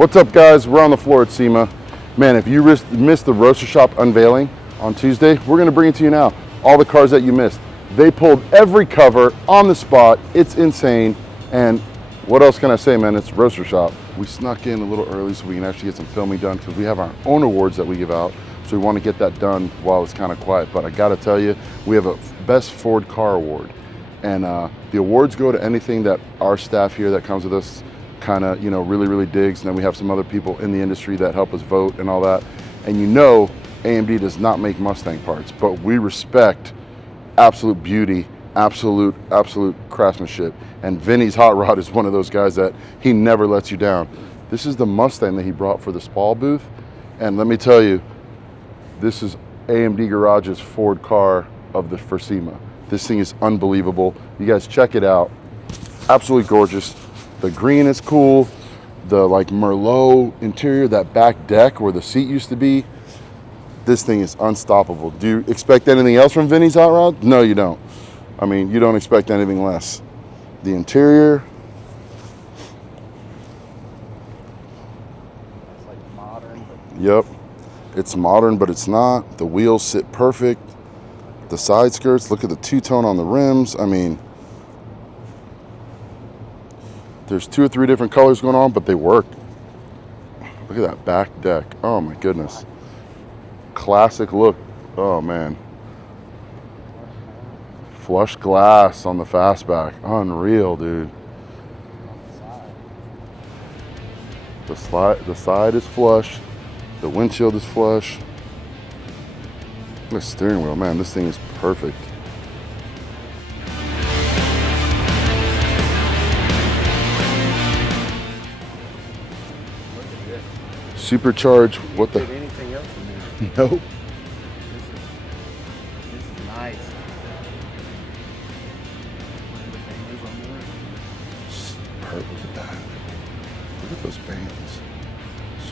What's up, guys? We're on the floor at SEMA. Man, if you missed the Roadster Shop unveiling on Tuesday, we're gonna bring it to you now. All the cars that you missed. They pulled every cover on the spot. It's insane. And what else can I say, man? It's Roadster Shop. We snuck in a little early so we can actually get some filming done because we have our own awards that we give out. So we want to get that done while it's kind of quiet. But I gotta tell you, we have a Best Ford Car Award. And the awards go to anything that our staff here that comes with us kind of, really digs. And then we have some other people in the industry that help us vote and all that. And AMD does not make Mustang parts, but we respect absolute beauty, absolute craftsmanship. And Vinny's Hot Rod is one of those guys that he never lets you down. This is the Mustang that he brought for the Spall booth. And let me tell you, this is AMD Garage's Ford car for SEMA. This thing is unbelievable. You guys check it out. Absolutely gorgeous. The green is cool. The Merlot interior, that back deck where the seat used to be. This thing is unstoppable. Do you expect anything else from Vinny's Hot Rod? No, you don't. I mean, you don't expect anything less. The interior. It's like modern. Yep. It's modern, but it's not. The wheels sit perfect. The side skirts, look at the two-tone on the rims. I mean, there's 2 or 3 different colors going on, but they work. Look at that back deck. Oh my goodness. Classic look. Oh man. Flush glass on the fastback. Unreal, dude. The side is flush. The windshield is flush. The steering wheel, man, this thing is perfect. Supercharged, what the? Anything else in there? Nope. This is nice. Perfect. Look at that. Look at those bands.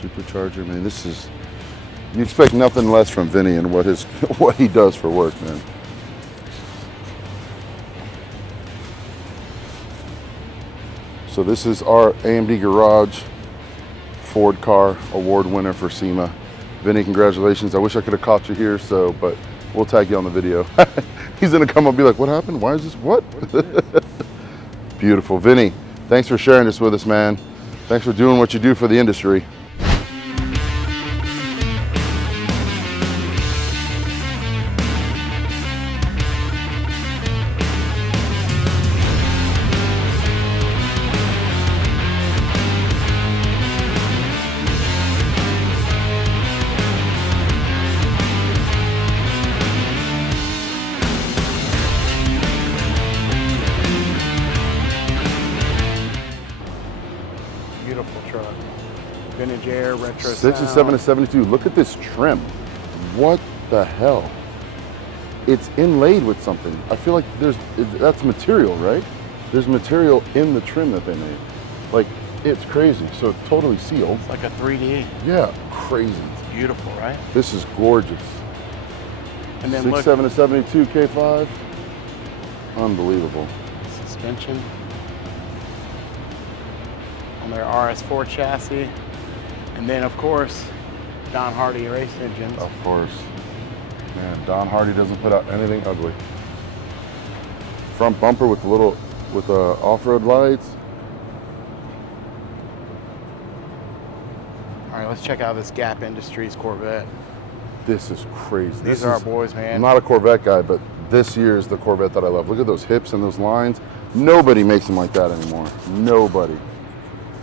Supercharger, man, this is. You expect nothing less from Vinny and what he does for work, man. So this is our AMD Garage Ford Car Award winner for SEMA. Vinny, congratulations. I wish I could have caught you here, but we'll tag you on the video. He's gonna come up and be like, what happened? Why is this, what? Beautiful. Vinny, thanks for sharing this with us, man. Thanks for doing what you do for the industry. Beautiful truck. Vintage air, retro 67 sound. to 72. Look at this trim. What the hell? It's inlaid with something. I feel like that's material, right? There's material in the trim that they made. Like, it's crazy. So it's totally sealed. It's like a 3D. Yeah, crazy. It's beautiful, right? This is gorgeous. And then 67 to 72 K5. Unbelievable. look, suspension on their RS4 chassis. And then, of course, Don Hardy race engines. Of course. Man, Don Hardy doesn't put out anything ugly. Front bumper with off-road lights. All right, let's check out this Gap Industries Corvette. This is crazy. These are our boys, man. I'm not a Corvette guy, but this year is the Corvette that I love. Look at those hips and those lines. Nobody makes them like that anymore. Nobody.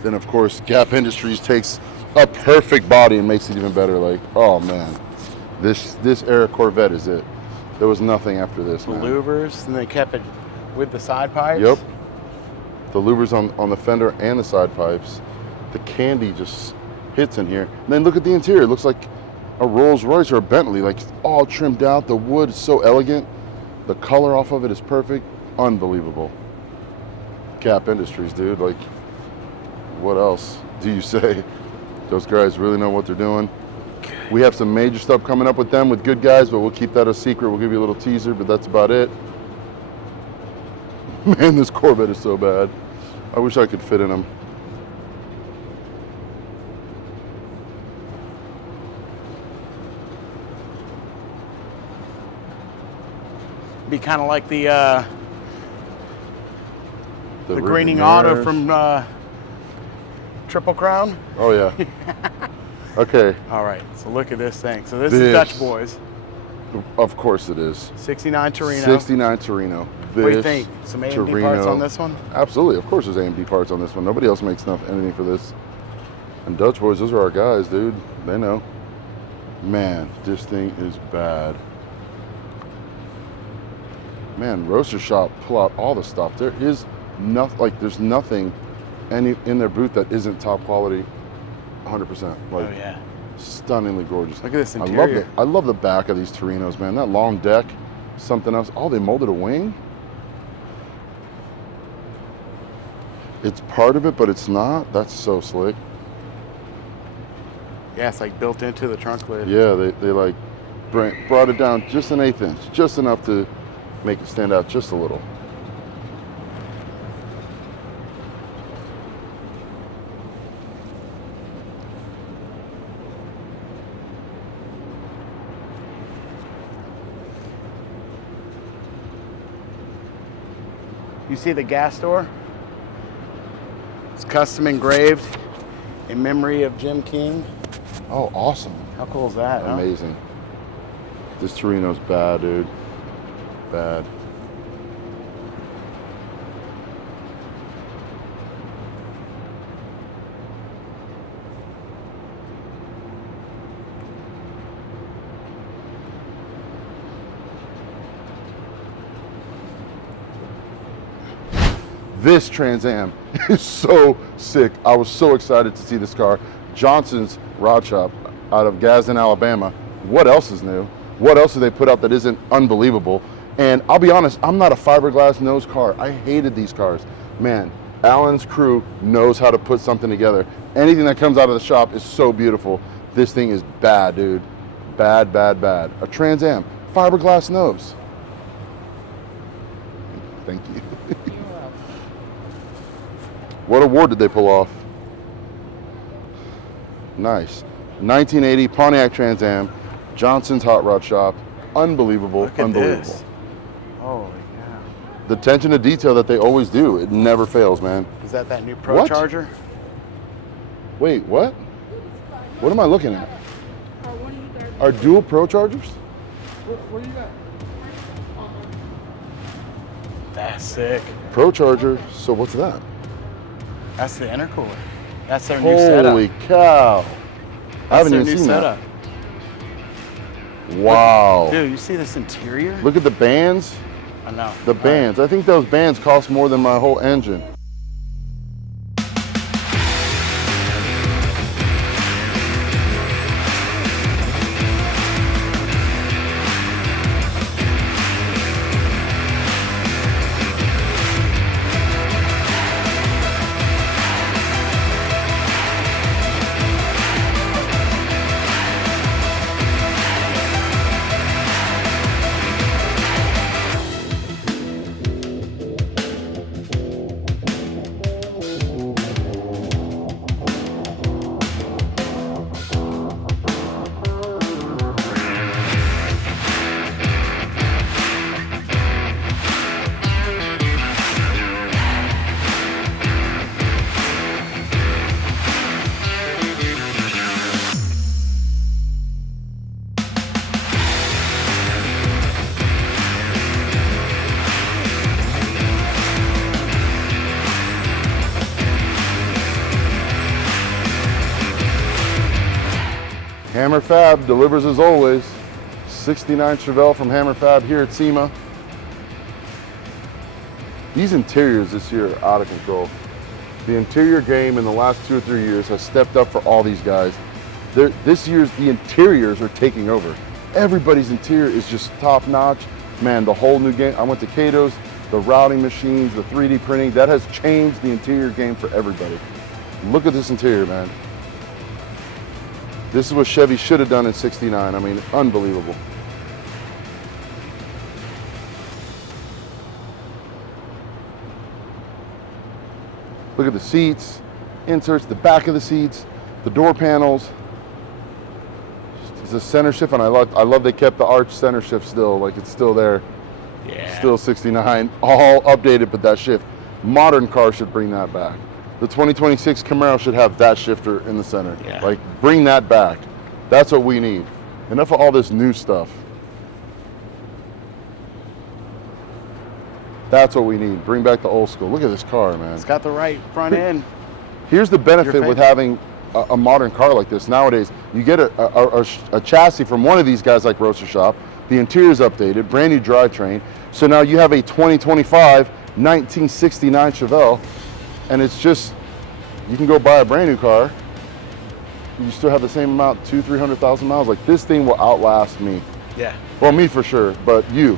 Then, of course, Gap Industries takes a perfect body and makes it even better. Like, oh man, this era Corvette is it. There was nothing after this, The man. louvers, and they kept it with the side pipes. Yep. The louvers on the fender and the side pipes. The candy just hits in here. And then look at the interior. It looks like a Rolls Royce or a Bentley. Like, it's all trimmed out. The wood is so elegant. The color off of it is perfect. Unbelievable. Gap Industries, dude. Like, what else do you say? Those guys really know what they're doing. We have some major stuff coming up with them with good guys, but we'll keep that a secret. We'll give you a little teaser, but that's about it. Man, this Corvette is so bad. I wish I could fit in them. Be kind of like the rear greening mirrors. auto from Triple Crown. Oh yeah. Okay. All right, so look at this thing. So this is Dutch Boys. Of course it is. 69 Torino. 69 Torino. What do you think? Some AMD parts on this one? Absolutely. Of course there's AMD parts on this one. Nobody else makes anything for this. And Dutch Boys, those are our guys, dude. They know. Man, this thing is bad. Man, Roadster Shop pull out all the stuff. There is nothing, like there's nothing in their booth that isn't top quality 100%. Like, Oh yeah. stunningly gorgeous. Look at this interior. I love the back of these Torinos, man. That long deck, something else. Oh, they molded a wing? It's part of it, but it's not. That's so slick. Yeah, it's like built into the trunk lid. Yeah, they like brought it down just an eighth inch, just enough to make it stand out just a little. You see the gas door? It's custom engraved in memory of Jim King. Oh, awesome. How cool is that? Huh? Amazing. This Torino's bad, dude. Bad. This Trans Am is so sick. I was so excited to see this car. Johnson's Rod Shop out of Gadsden, Alabama. What else is new? What else did they put out that isn't unbelievable? And I'll be honest, I'm not a fiberglass nose car. I hated these cars. Man, Alan's crew knows how to put something together. Anything that comes out of the shop is so beautiful. This thing is bad, dude. Bad, bad, bad. A Trans Am, fiberglass nose. Thank you. What award did they pull off? Nice. 1980 Pontiac Trans Am, Johnson's Hot Rod Shop. Unbelievable, Look at unbelievable. this. Holy cow. The attention to detail that they always do, it never fails, man. Is that new Pro What? Charger? Wait, what? What am I looking at? Are dual Pro Chargers? What do you got? That's sick. Pro Charger, so what's that? That's the intercooler. That's their new setup. Holy cow. I That's haven't their even new seen setup. that. Wow. Dude, you see this interior? Look at the bands. I know. The bands. I think those bands cost more than my whole engine. Hammer Fab delivers as always. 69 Chevelle from Hammer Fab here at SEMA. These interiors this year are out of control. The interior game in the last 2 or 3 years has stepped up for all these guys. This year's the interiors are taking over. Everybody's interior is just top notch. Man, the whole new game. I went to Cato's, the routing machines, the 3D printing, that has changed the interior game for everybody. Look at this interior, man. This is what Chevy should have done in '69. I mean, unbelievable. Look at the seats, inserts, the back of the seats, the door panels. It's a center shift, and I love they kept the arch center shift still, like it's still there. Yeah. Still 69, all updated, but that shift. Modern car should bring that back. The 2026 Camaro should have that shifter in the center. Yeah. Like, bring that back. That's what we need. Enough of all this new stuff. That's what we need. Bring back the old school. Look at this car, man. It's got the right front end. Here's the benefit with having a modern car like this. Nowadays, you get a chassis from one of these guys like Roadster Shop. The interior is updated, brand new drivetrain. So now you have a 2025 1969 Chevelle, and it's just, you can go buy a brand new car. You still have the same amount, 200,000-300,000 miles. Like, this thing will outlast me. Yeah. Well, me for sure, but you.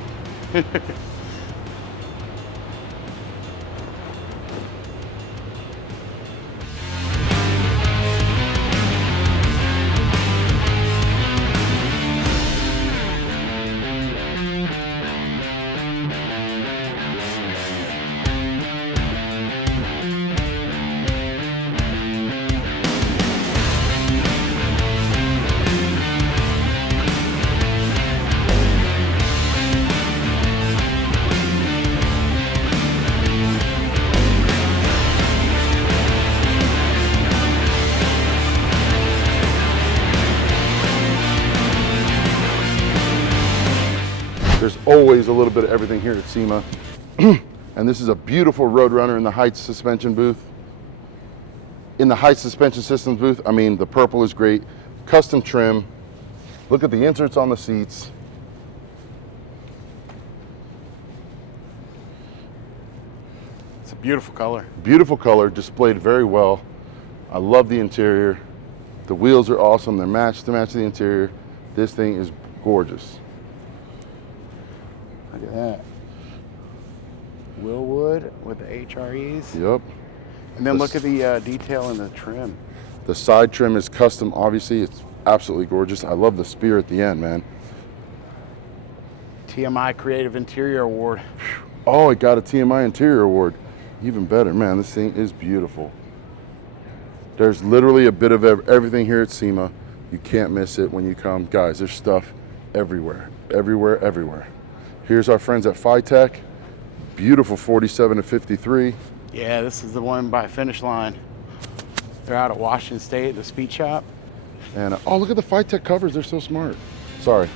There's always a little bit of everything here at SEMA. And this is a beautiful Roadrunner in the Heights suspension booth. In the Heights suspension systems booth, I mean, the purple is great. Custom trim. Look at the inserts on the seats. It's a beautiful color. Beautiful color, displayed very well. I love the interior. The wheels are awesome. They're matched to match the interior. This thing is gorgeous. Look at that. Willwood with the HREs. Yep. And then look at the detail in the trim. The side trim is custom, obviously. It's absolutely gorgeous. I love the spear at the end, man. TMI Creative Interior Award. Oh, it got a TMI Interior Award. Even better. Man, this thing is beautiful. There's literally a bit of everything here at SEMA. You can't miss it when you come. Guys, there's stuff everywhere. Everywhere, everywhere. Here's our friends at Phytech. Beautiful 47 to 53. Yeah, this is the one by Finish Line. They're out at Washington State, the speed shop. And oh, look at the Phytech covers. They're so smart. Sorry.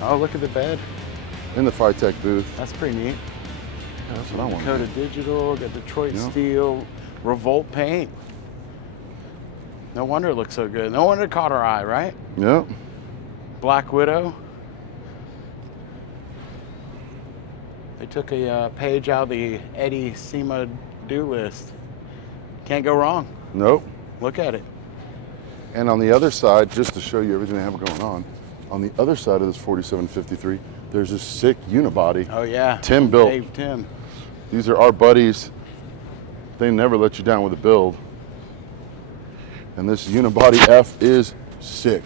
Oh, look at the bed. In the Phytech booth. That's pretty neat. Yeah, that's what I want. Dakota Digital, got Detroit Yeah. Steel, Revolt paint. No wonder it looks so good. No wonder it caught our eye, right? Yep. Black Widow. They took a page out of the Eddie SEMA do list. Can't go wrong. Nope. Look at it. And on the other side, just to show you everything they have going on the other side of this 4753, there's this sick unibody. Oh yeah. Tim built. Dave Tim. These are our buddies. They never let you down with a build. And this unibody F is sick.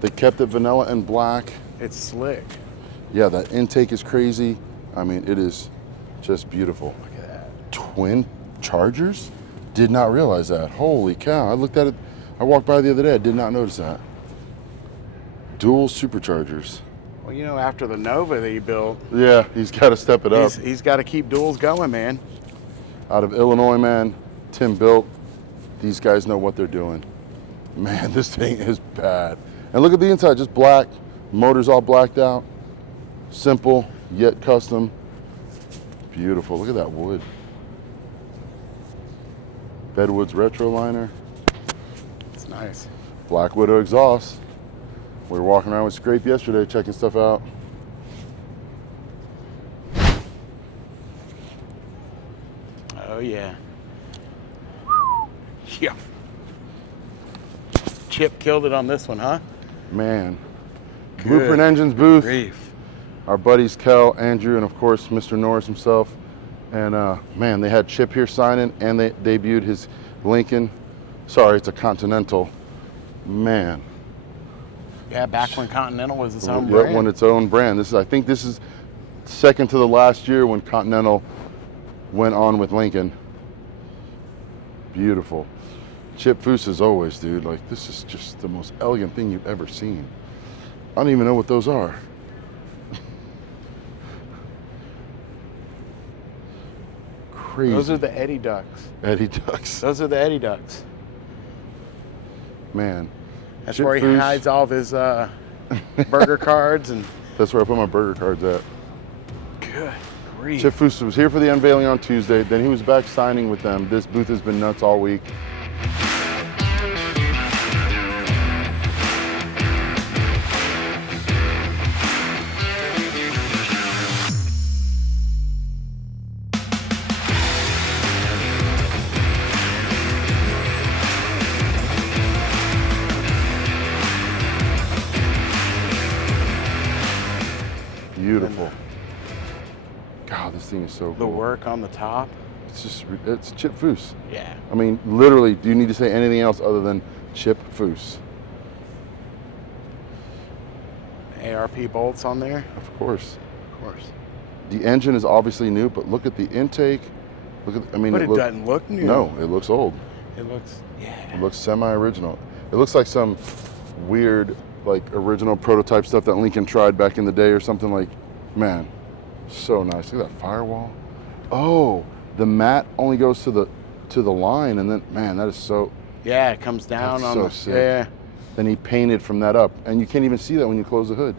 They kept it vanilla and black. It's slick. Yeah, that intake is crazy. I mean, it is just beautiful. Look at that. Twin Chargers? Did not realize that. Holy cow. I looked at it. I walked by the other day. I did not notice that. Dual superchargers. Well, you know, after the Nova that he built, Yeah, he's got to step it up. he's got to keep duals going, man. Out of Illinois, man. Tim built. These guys know what they're doing. Man, this thing is bad. And look at the inside, just black. Motor's all blacked out. Simple, yet custom. Beautiful. Look at that wood. Bedwoods retro liner. It's nice. Black Widow exhaust. We were walking around with Scrape yesterday, checking stuff out. Oh yeah. Yeah. Chip killed it on this one, huh? Man. Good Blueprint Engines booth. Grief. Our buddies Kel, Andrew, and of course Mr. Norris himself. And man, they had Chip here signing, and they debuted his Lincoln. Sorry, it's a Continental. Man. Yeah, back when Continental was its own Yeah, brand. when its own brand. I think this is second to the last year when Continental went on with Lincoln. Beautiful. Chip Foose as always, dude. Like, this is just the most elegant thing you've ever seen. I don't even know what those are. Crazy. Those are the Eddie Ducks. Eddie Ducks. Those are the Eddie Ducks. Man. That's Chip where he Foose. hides all of his burger cards and. That's where I put my burger cards at. Good grief. Chip Foose was here for the unveiling on Tuesday. Then he was back signing with them. This booth has been nuts all week. Beautiful. God, this thing is so The cool. work on the top. It's just, it's Chip Foose. Yeah. I mean, literally, do you need to say anything else other than Chip Foose? ARP bolts on there. Of course. Of course. The engine is obviously new, but look at the intake. Look at, I mean, But it look- doesn't look new. No, it looks old. It looks. Yeah. It looks semi-original. It looks like some weird, like, original prototype stuff that Lincoln tried back in the day or something. Like, man, so nice. Look at that firewall. Oh, the mat only goes to the line, and then, man, that is so. Yeah, it comes down That's on so the. sick. Yeah. Then he painted from that up, and you can't even see that when you close the hood.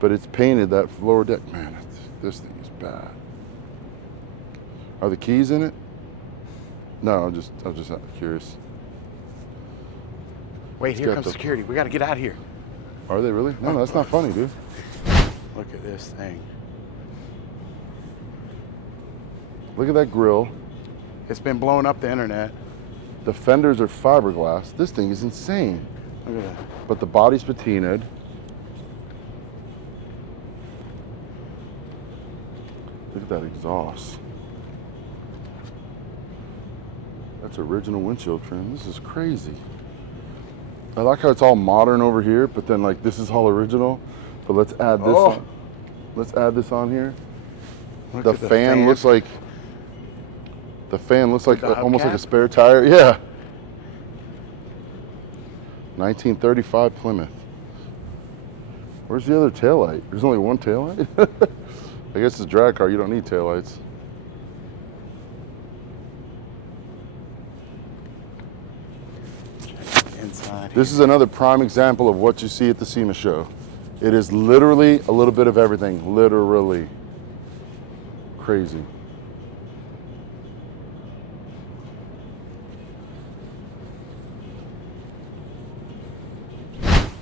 But it's painted that lower deck. Man, this thing is bad. Are the keys in it? No, I was just curious. Wait, It's here got comes the- security. We got to get out of here. Are they really? No, that's not funny, dude. Look at this thing. Look at that grill. It's been blowing up the internet. The fenders are fiberglass. This thing is insane. Look at that. But the body's patinaed. Look at that exhaust. That's original windshield trim. This is crazy. I like how it's all modern over here, but then like this is all original. But let's add this. Oh. On. Let's add this on here. Look The at fan looks like. The fan looks like The almost like a hubcap? spare tire. Yeah. 1935 Plymouth. Where's the other taillight? There's only one taillight? I guess it's a drag car. You don't need taillights. inside. This is another prime example of what you see at the SEMA show. It is literally a little bit of everything. Literally. Crazy.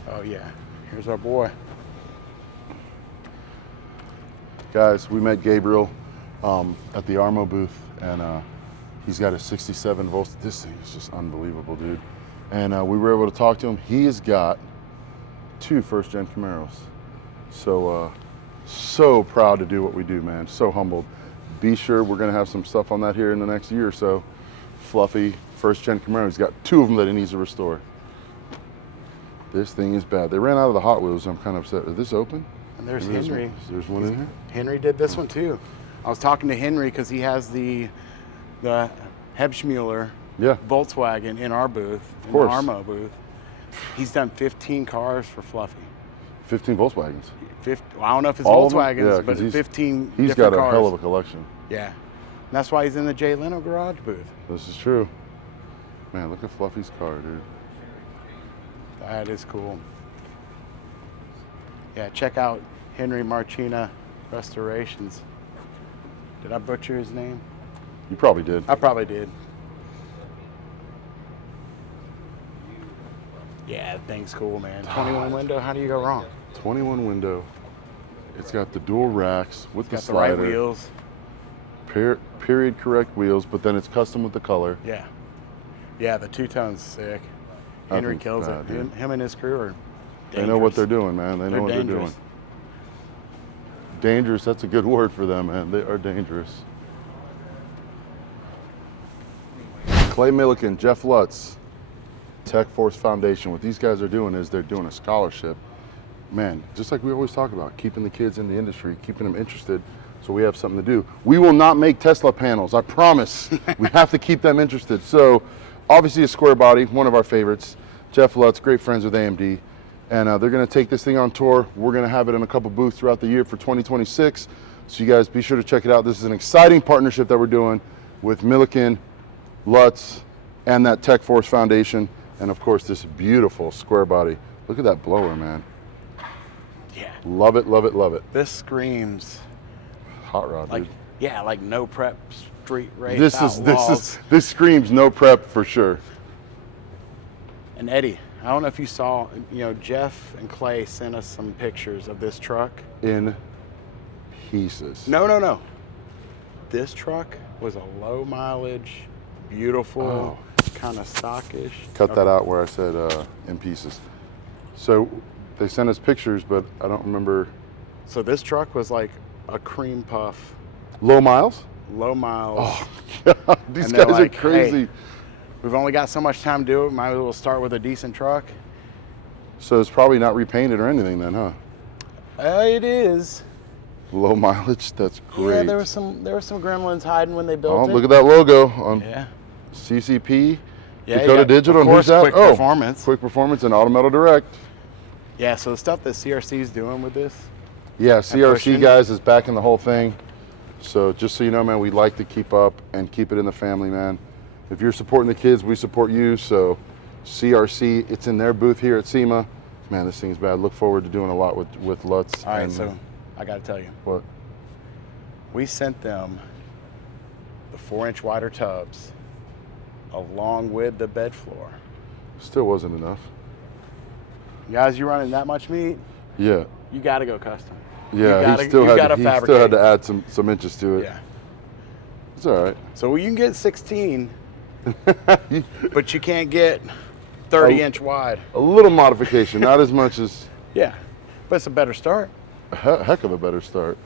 Oh yeah, here's our boy. Guys, we met Gabriel at the Armo booth, and he's got a 67 volts. This thing is just unbelievable, dude. And we were able to talk to him. He has got 2 first-gen Camaros. So, so proud to do what we do, man. So humbled. Be sure we're gonna have some stuff on that here in the next year or so. Fluffy first-gen Camaro. He's got 2 of them that he needs to restore. This thing is bad. They ran out of the Hot Wheels. I'm kind of upset. Is this open? And there's Maybe Henry. There's one in here? Henry did this one too. I was talking to Henry because he has the Hebschmuller Yeah. Volkswagen in our booth, in the course. Armo booth. He's done 15 cars for Fluffy. 15 Volkswagens. Well, I don't know if it's All of them? Volkswagens, Yeah, 'cause but he's- 15 He's different got a cars. hell of a collection. Yeah. And that's why he's in the Jay Leno garage booth. This is true. Man, look at Fluffy's car, dude. That is cool. Yeah, check out Henry Marchina Restorations. Did I butcher his name? You probably did. I probably did. Yeah, that thing's cool, man. 21 window, how do you go wrong? 21 window. It's got the dual racks with the Got the right slider. wheels. Period correct wheels, but then it's custom with the color. Yeah. Yeah, the two-tone's sick. I Henry think kills bad, it. dude. Him and his crew are They know what they're dangerous. doing, man. They know They're what dangerous. they're doing. Dangerous, that's a good word for them, man. They are dangerous. Clay Milliken, Jeff Lutz, Tech Force Foundation. What these guys are doing is they're doing a scholarship. man, just like we always talk about, keeping the kids in the industry, keeping them interested so we have something to do. We will not make Tesla panels, I promise. We have to keep them interested. So obviously a square body, one of our favorites. Jeff Lutz, great friends with AMD. And they're gonna take this thing on tour. We're gonna have it in a couple booths throughout the year for 2026. So you guys be sure to check it out. This is an exciting partnership that we're doing with Milliken, Lutz, and that Tech Force Foundation. And of course, this beautiful square body. Look at that blower, man. Yeah. Love it, love it, love it. This screams Hot rod, like, dude. yeah, like no prep street race. This screams no prep for sure. And Eddie, I don't know if you saw, Jeff and Clay sent us some pictures of this truck. In pieces. No. This truck was a low mileage, beautiful, kind of stockish. Cut that out where I said in pieces. So they sent us pictures, but I don't remember. So this truck was like a cream puff, Low miles? low miles. Oh, these And they're guys like, are crazy. "Hey, we've only got so much time to do it. Might as well start with a decent truck." So it's probably not repainted or anything then, huh? It is. Low mileage, that's great. Yeah, there were some gremlins hiding when they built Oh, it. look at that logo on Yeah. CCP, Yeah, Dakota yeah, Digital, of and who's course, that? Quick Performance. Quick Performance and Auto Metal Direct. Yeah, so the stuff that CRC is doing with this. Yeah, CRC pushing. guys is backing the whole thing. So just so you know, man, we like to keep up and keep it in the family, man. If you're supporting the kids, we support you. So CRC, it's in their booth here at SEMA. Man, this thing's bad. Look forward to doing a lot with Lutz. All right, and, so I got to tell you, what? we sent them the 4-inch wider tubs along with the bed floor. Still wasn't enough. Guys, you running that much meat, Yeah. you got to go custom. Yeah, gotta- he still you had gotta he still fabricate. had to add some inches to it. Yeah. It's all right. So you can get 16, but you can't get 30-inch wide. A little modification, not as much as Yeah, but it's a better start. a heck of a better start.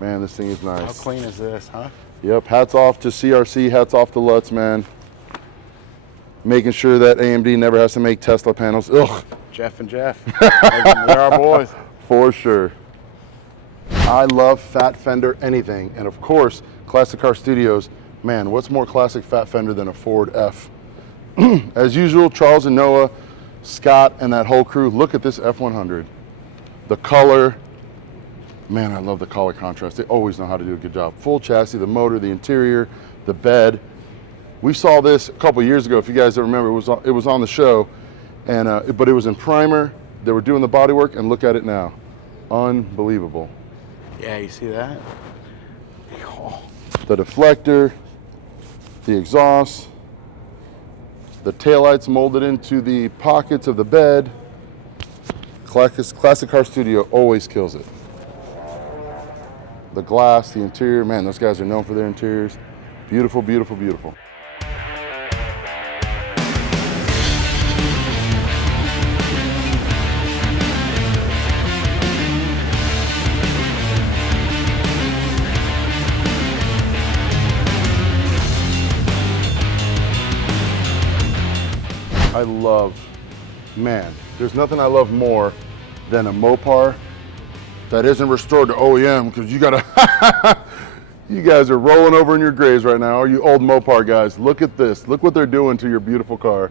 Man, this thing is How nice. clean is this, huh? Yep, hats off to CRC, hats off to Lutz, man. Making sure that AMD never has to make Tesla panels. Ugh, Jeff and Jeff. They're our boys. for sure. I love Fat Fender anything. And of course, Classic Car Studios. Man, what's more classic Fat Fender than a Ford F? As usual, Charles and Noah, Scott, and that whole crew, look at this F100. The color, man, I love the color contrast. They always know how to do a good job. Full chassis, the motor, the interior, the bed. We saw this a couple years ago, if you guys don't remember, it was on the show, and but it was in primer. They were doing the bodywork, and look at it now. Unbelievable. Yeah, you see that? Oh, The deflector, the exhaust, the taillights molded into the pockets of the bed. Classic Car Studio always kills it. The glass, the interior, man, those guys are known for their interiors. Beautiful, beautiful, beautiful. I love, man, there's nothing I love more than a Mopar that isn't restored to OEM, because you gotta, you guys are rolling over in your graves right now, you old Mopar guys. Look at this, look what they're doing to your beautiful car,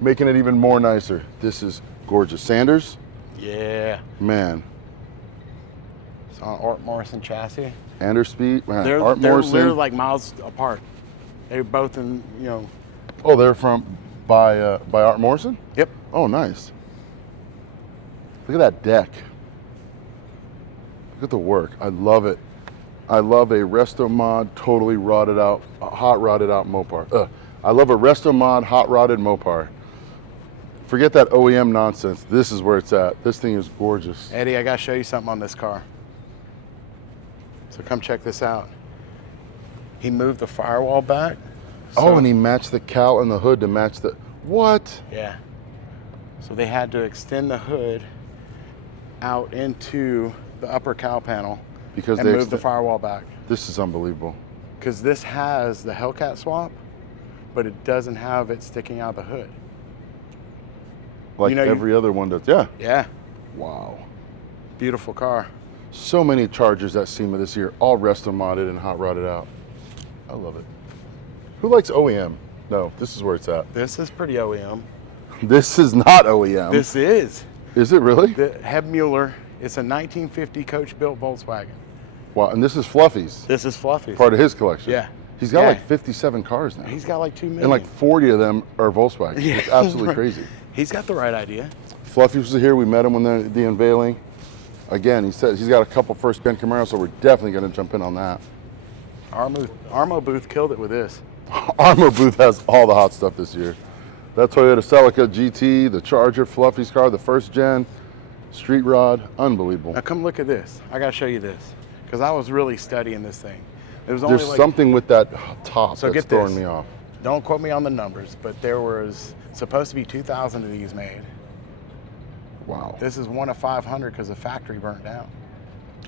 making it even more nicer. This is gorgeous. Sanders, yeah. man, It's on Art Morrison chassis. Anders Speed, man, They're Art literally Morrison. like miles apart. They're both in, Oh, they're by Art Morrison? Yep. Oh, nice. Look at that deck. Look at the work. I love it. I love a Resto Mod totally rotted out, hot rodded out Mopar. I love a Resto Mod hot rodded Mopar. Forget that OEM nonsense. This is where it's at. This thing is gorgeous. Eddie, I gotta show you something on this car. So come check this out. He moved the firewall back. Oh, and he matched the cowl and the hood to match the, what? Yeah. So they had to extend the hood out into the upper cowl panel Because and they move the firewall back. This is unbelievable. Because this has the Hellcat swap, but it doesn't have it sticking out the hood. Like You know, every other one does. Yeah. Yeah. Wow. Beautiful car. So many Chargers at SEMA this year, all resto modded and hot rodded out. I love it. Who likes OEM? No, this is where it's at. This is pretty OEM. This is not OEM. This is. Is it really? The Heb Mueller. It's a 1950 coach-built Volkswagen. Wow, and this is Fluffy's, This is Fluffy. part of his collection. Yeah. He's got Yeah. like 57 cars now. He's got like 2 million. And like 40 of them are Volkswagen. Yeah. It's absolutely crazy. He's got the right idea. Fluffy was here. We met him when the unveiling. Again, he said he's got a couple first-gen Camaros, so we're definitely going to jump in on that. Armo Booth killed it with this. Armo Booth has all the hot stuff this year. That Toyota Celica GT, the Charger, Fluffy's car, the first gen, Street Rod, unbelievable. Now come look at this. I gotta show you this because I was really studying this thing. There was only There's like, something with that top So that's get throwing this. me off. don't quote me on the numbers, but there was supposed to be 2,000 of these made. Wow. This is one of 500 because the factory burnt down.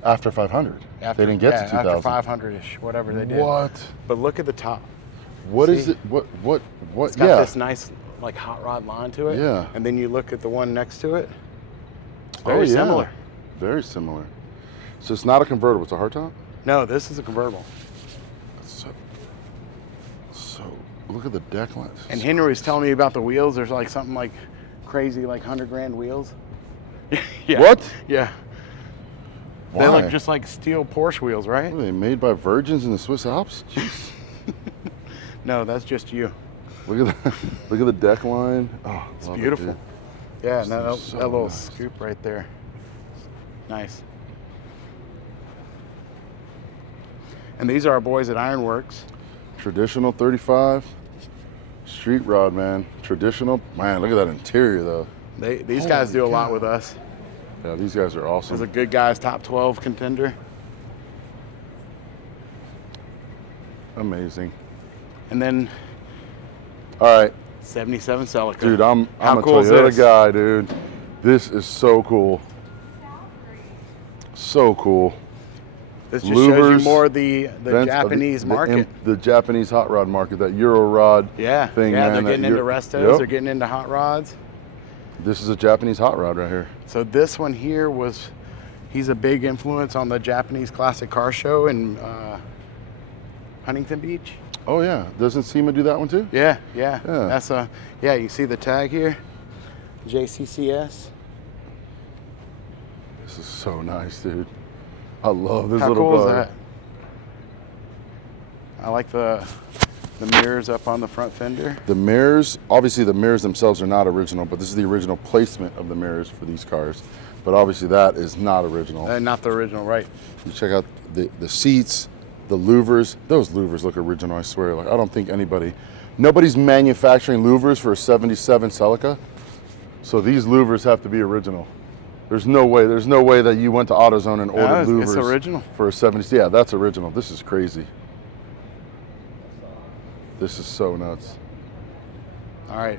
After 500. After, They didn't get yeah, to 2,000. After 500-ish, whatever they did. What? But look at the top. What is See? it? What? It's got Yeah. this nice like hot rod line to it. Yeah. And then you look at the one next to it. It's Oh, very yeah. similar. Very similar. So it's not a convertible, it's a hardtop? No, this is a convertible. So look at the deck lines. And Henry was telling me about the wheels. There's like something like crazy, like 100 grand wheels. Yeah. What? Yeah. Why? They look just like steel Porsche wheels, right? What are they made by virgins in the Swiss Alps? Jeez. No, that's just you. Look at the look at the deck line. Oh, It's love it, beautiful. dude. Yeah, This no, that, thing's so that little nice. scoop right there. Nice. And these are our boys at Ironworks. Traditional 35. Street rod, man. Traditional. Man, look at that interior though. These guys Holy do a lot cow. with us. Yeah, these guys are awesome. As a good guys top 12 contender. Amazing. And then All right, 77 Celica. dude, I'm How a cool is Toyota this? guy, dude. This is so cool. So cool. This just shows you Louvers, more the Vents- Japanese market. The Japanese hot rod market, that Euro rod Yeah, thing, yeah, man. they're that getting into Euro- restos, Yep. they're getting into hot rods. This is a Japanese hot rod right here. So this one here he's a big influence on the Japanese classic car show in Huntington Beach. Oh yeah, doesn't SEMA do that one too? Yeah. Yeah. Yeah, you see the tag here? JCCS. This is so nice, dude. I love this How little cool is car. that? I like the mirrors up on the front fender. The mirrors, obviously the mirrors themselves are not original, but this is the original placement of the mirrors for these cars. But obviously that is not original. Not the original, right? You check out the seats, the louvers. Those louvers look original, I swear. Like I don't think nobody's manufacturing louvers for a 77 Celica. So these louvers have to be original. There's no way that you went to AutoZone and ordered No, it's louvers original. for a 70. Yeah, that's original. This is crazy. This is so nuts. All right.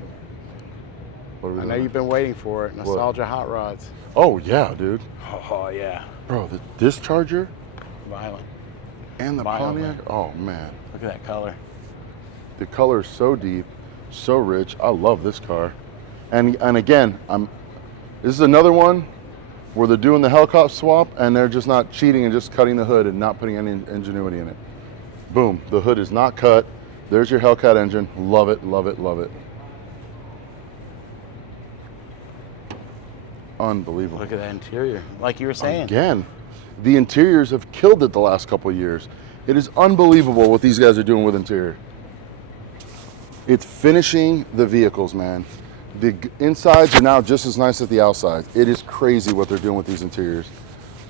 What are we I know doing? you've been waiting for it. Nostalgia hot rods. Oh yeah, dude. Oh yeah. Bro, the Discharger Violent. and the Violent. Pontiac. Oh man, Look at that color. the color is so deep, so rich. I love this car. And again, this is another one where they're doing the Hellcat swap and they're just not cheating and just cutting the hood and not putting any ingenuity in it. Boom, the hood is not cut. There's your Hellcat engine. Love it, love it, love it. Unbelievable. Look at that interior. Like you were saying. Again, the interiors have killed it the last couple of years. It is unbelievable what these guys are doing with interior. It's finishing the vehicles, man. The insides are now just as nice as the outsides. It is crazy what they're doing with these interiors.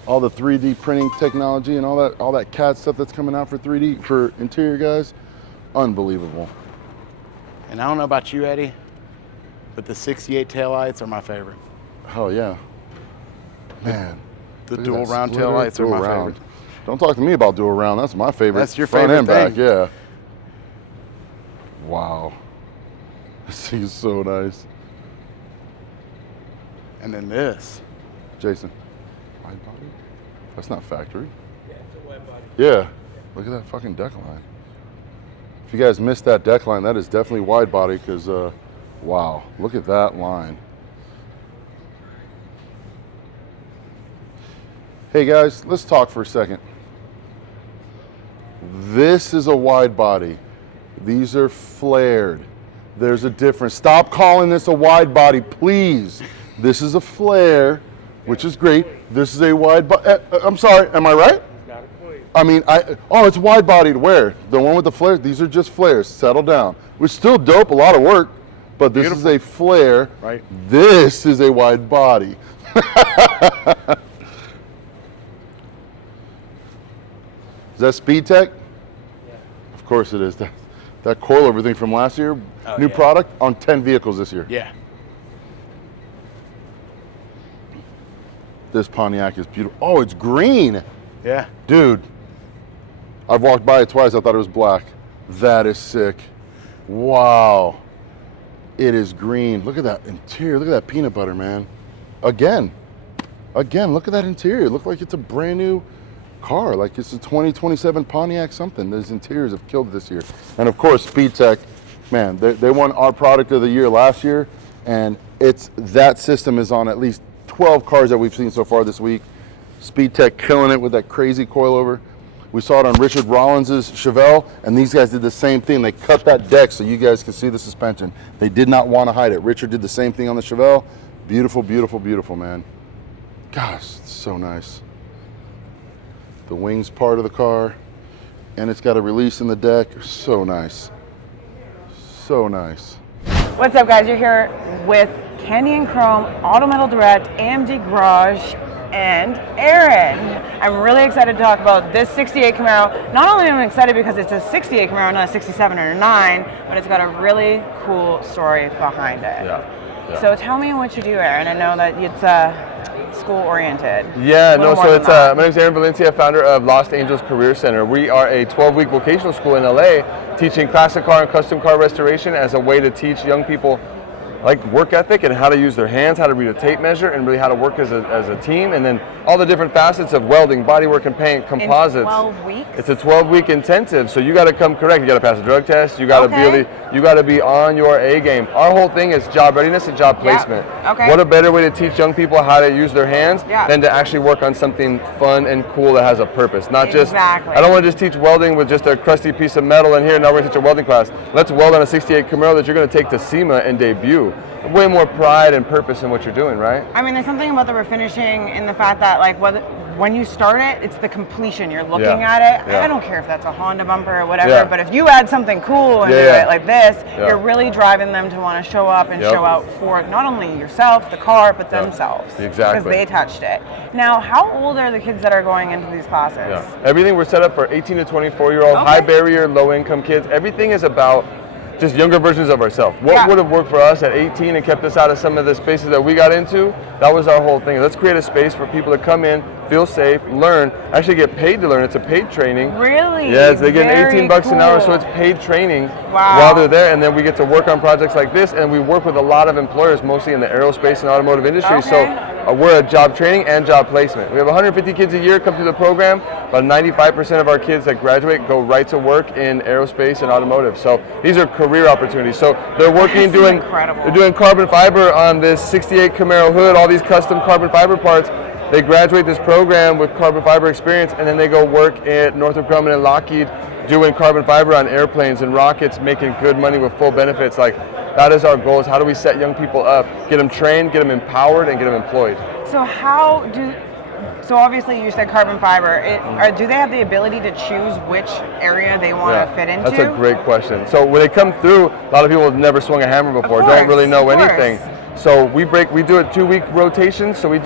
All the 3D printing technology and all that CAD stuff that's coming out for 3D for interior guys, unbelievable. And I don't know about you, Eddie, but the 68 taillights are my favorite. Hell yeah, man. The Look at dual that round splitter, taillights are dual my round. favorite. Don't talk to me about dual round. That's my favorite. That's your front favorite and back. thing. Yeah. Wow. This thing is so nice. And then this. Jason, wide body? That's not factory. Yeah, it's a wide body. Yeah. Look at that fucking deck line. If you guys missed that deck line, that is definitely wide body because, wow, look at that line. Hey guys, let's talk for a second. This is a wide body. These are flared. There's a difference. Stop calling this a wide body, please. This is a flare, which is great. This is a wide body. I'm sorry, am I right? I mean, it's wide bodied where? The one with the flare? These are just flares. Settle down. We're still dope, a lot of work, but this is a flare. Right. This is a wide body. Is that Speed Tech? Yeah. Of course it is. That coilover thing from last year, new product on 10 vehicles this year. Yeah. This Pontiac is beautiful. Oh, it's green. Yeah. Dude, I've walked by it twice. I thought it was black. That is sick. Wow. It is green. Look at that interior. Look at that peanut butter, man. Again, look at that interior. It looks like it's a brand new car. Like it's a 2027 Pontiac something. Those interiors have killed this year. And of course, Speed Tech, man, they won our product of the year last year. And that system is on at least 12 cars that we've seen so far this week. Speed Tech killing it with that crazy coilover. We saw it on Richard Rollins's Chevelle, and these guys did the same thing. They cut that deck so you guys can see the suspension. They did not want to hide it. Richard did the same thing on the Chevelle. Beautiful, beautiful, beautiful, man. Gosh, it's so nice. The wings part of the car, and it's got a release in the deck. So nice. So nice. What's up, guys? You're here with Candy and Chrome, Auto Metal Direct, AMD Garage, and Aaron. I'm really excited to talk about this 68 Camaro. Not only am I excited because it's a 68 Camaro, not a 67 or a 9, but it's got a really cool story behind it. Yeah. So tell me what you do, Aaron. I know that it's school-oriented. Yeah, no, so it's my my name is Aaron Valencia, founder of Lost Angels Career Center. We are a 12-week vocational school in LA teaching classic car and custom car restoration as a way to teach young people like work ethic and how to use their hands, how to read a tape measure, and really how to work as a team, and then all the different facets of welding, bodywork, and paint, composites. In 12 weeks? It's a 12-week intensive, so you got to come correct. You got to pass a drug test. You got to you got to be on your A game. Our whole thing is job readiness and job placement. Okay. What a better way to teach young people how to use their hands than to actually work on something fun and cool that has a purpose. Not just, I don't want to just teach welding with just a crusty piece of metal in here. Now we're going to teach a welding class. Let's weld on a 68 Camaro that you're going to take to SEMA and debut. Way more pride and purpose in what you're doing, right? I mean, there's something about the refinishing in the fact that, like, when you start it, it's the completion. You're looking at it. I don't care if that's a Honda bumper or whatever, but if you add something cool into it like this, you're really driving them to want to show up and show out for not only yourself, the car, but themselves. Exactly. Because they touched it. Now, how old are the kids that are going into these classes? Everything we're set up for 18 to 24-year-old, high barrier, low income kids. Everything is about just younger versions of ourselves. What would have worked for us at 18 and kept us out of some of the spaces that we got into? That was our whole thing. Let's create a space for people to come in, feel safe, learn, actually get paid to learn. It's a paid training. Really? Yes, they get $18 an hour, so it's paid training while they're there, and then we get to work on projects like this, and we work with a lot of employers, mostly in the aerospace and automotive industry. So we're a job training and job placement. We have 150 kids a year come through the program. About 95% of our kids that graduate go right to work in aerospace and automotive. So these are career opportunities. So they're working, they're doing carbon fiber on this 68 Camaro hood, all these custom carbon fiber parts. They graduate this program with carbon fiber experience, and then they go work at Northrop Grumman and Lockheed doing carbon fiber on airplanes and rockets, making good money with full benefits. Like, that is our goal, is how do we set young people up, get them trained, get them empowered, and get them employed. So obviously you said carbon fiber. Do they have the ability to choose which area they want to fit into? That's a great question. So when they come through, a lot of people have never swung a hammer before, don't really know anything. So we do a 2-week rotation. So we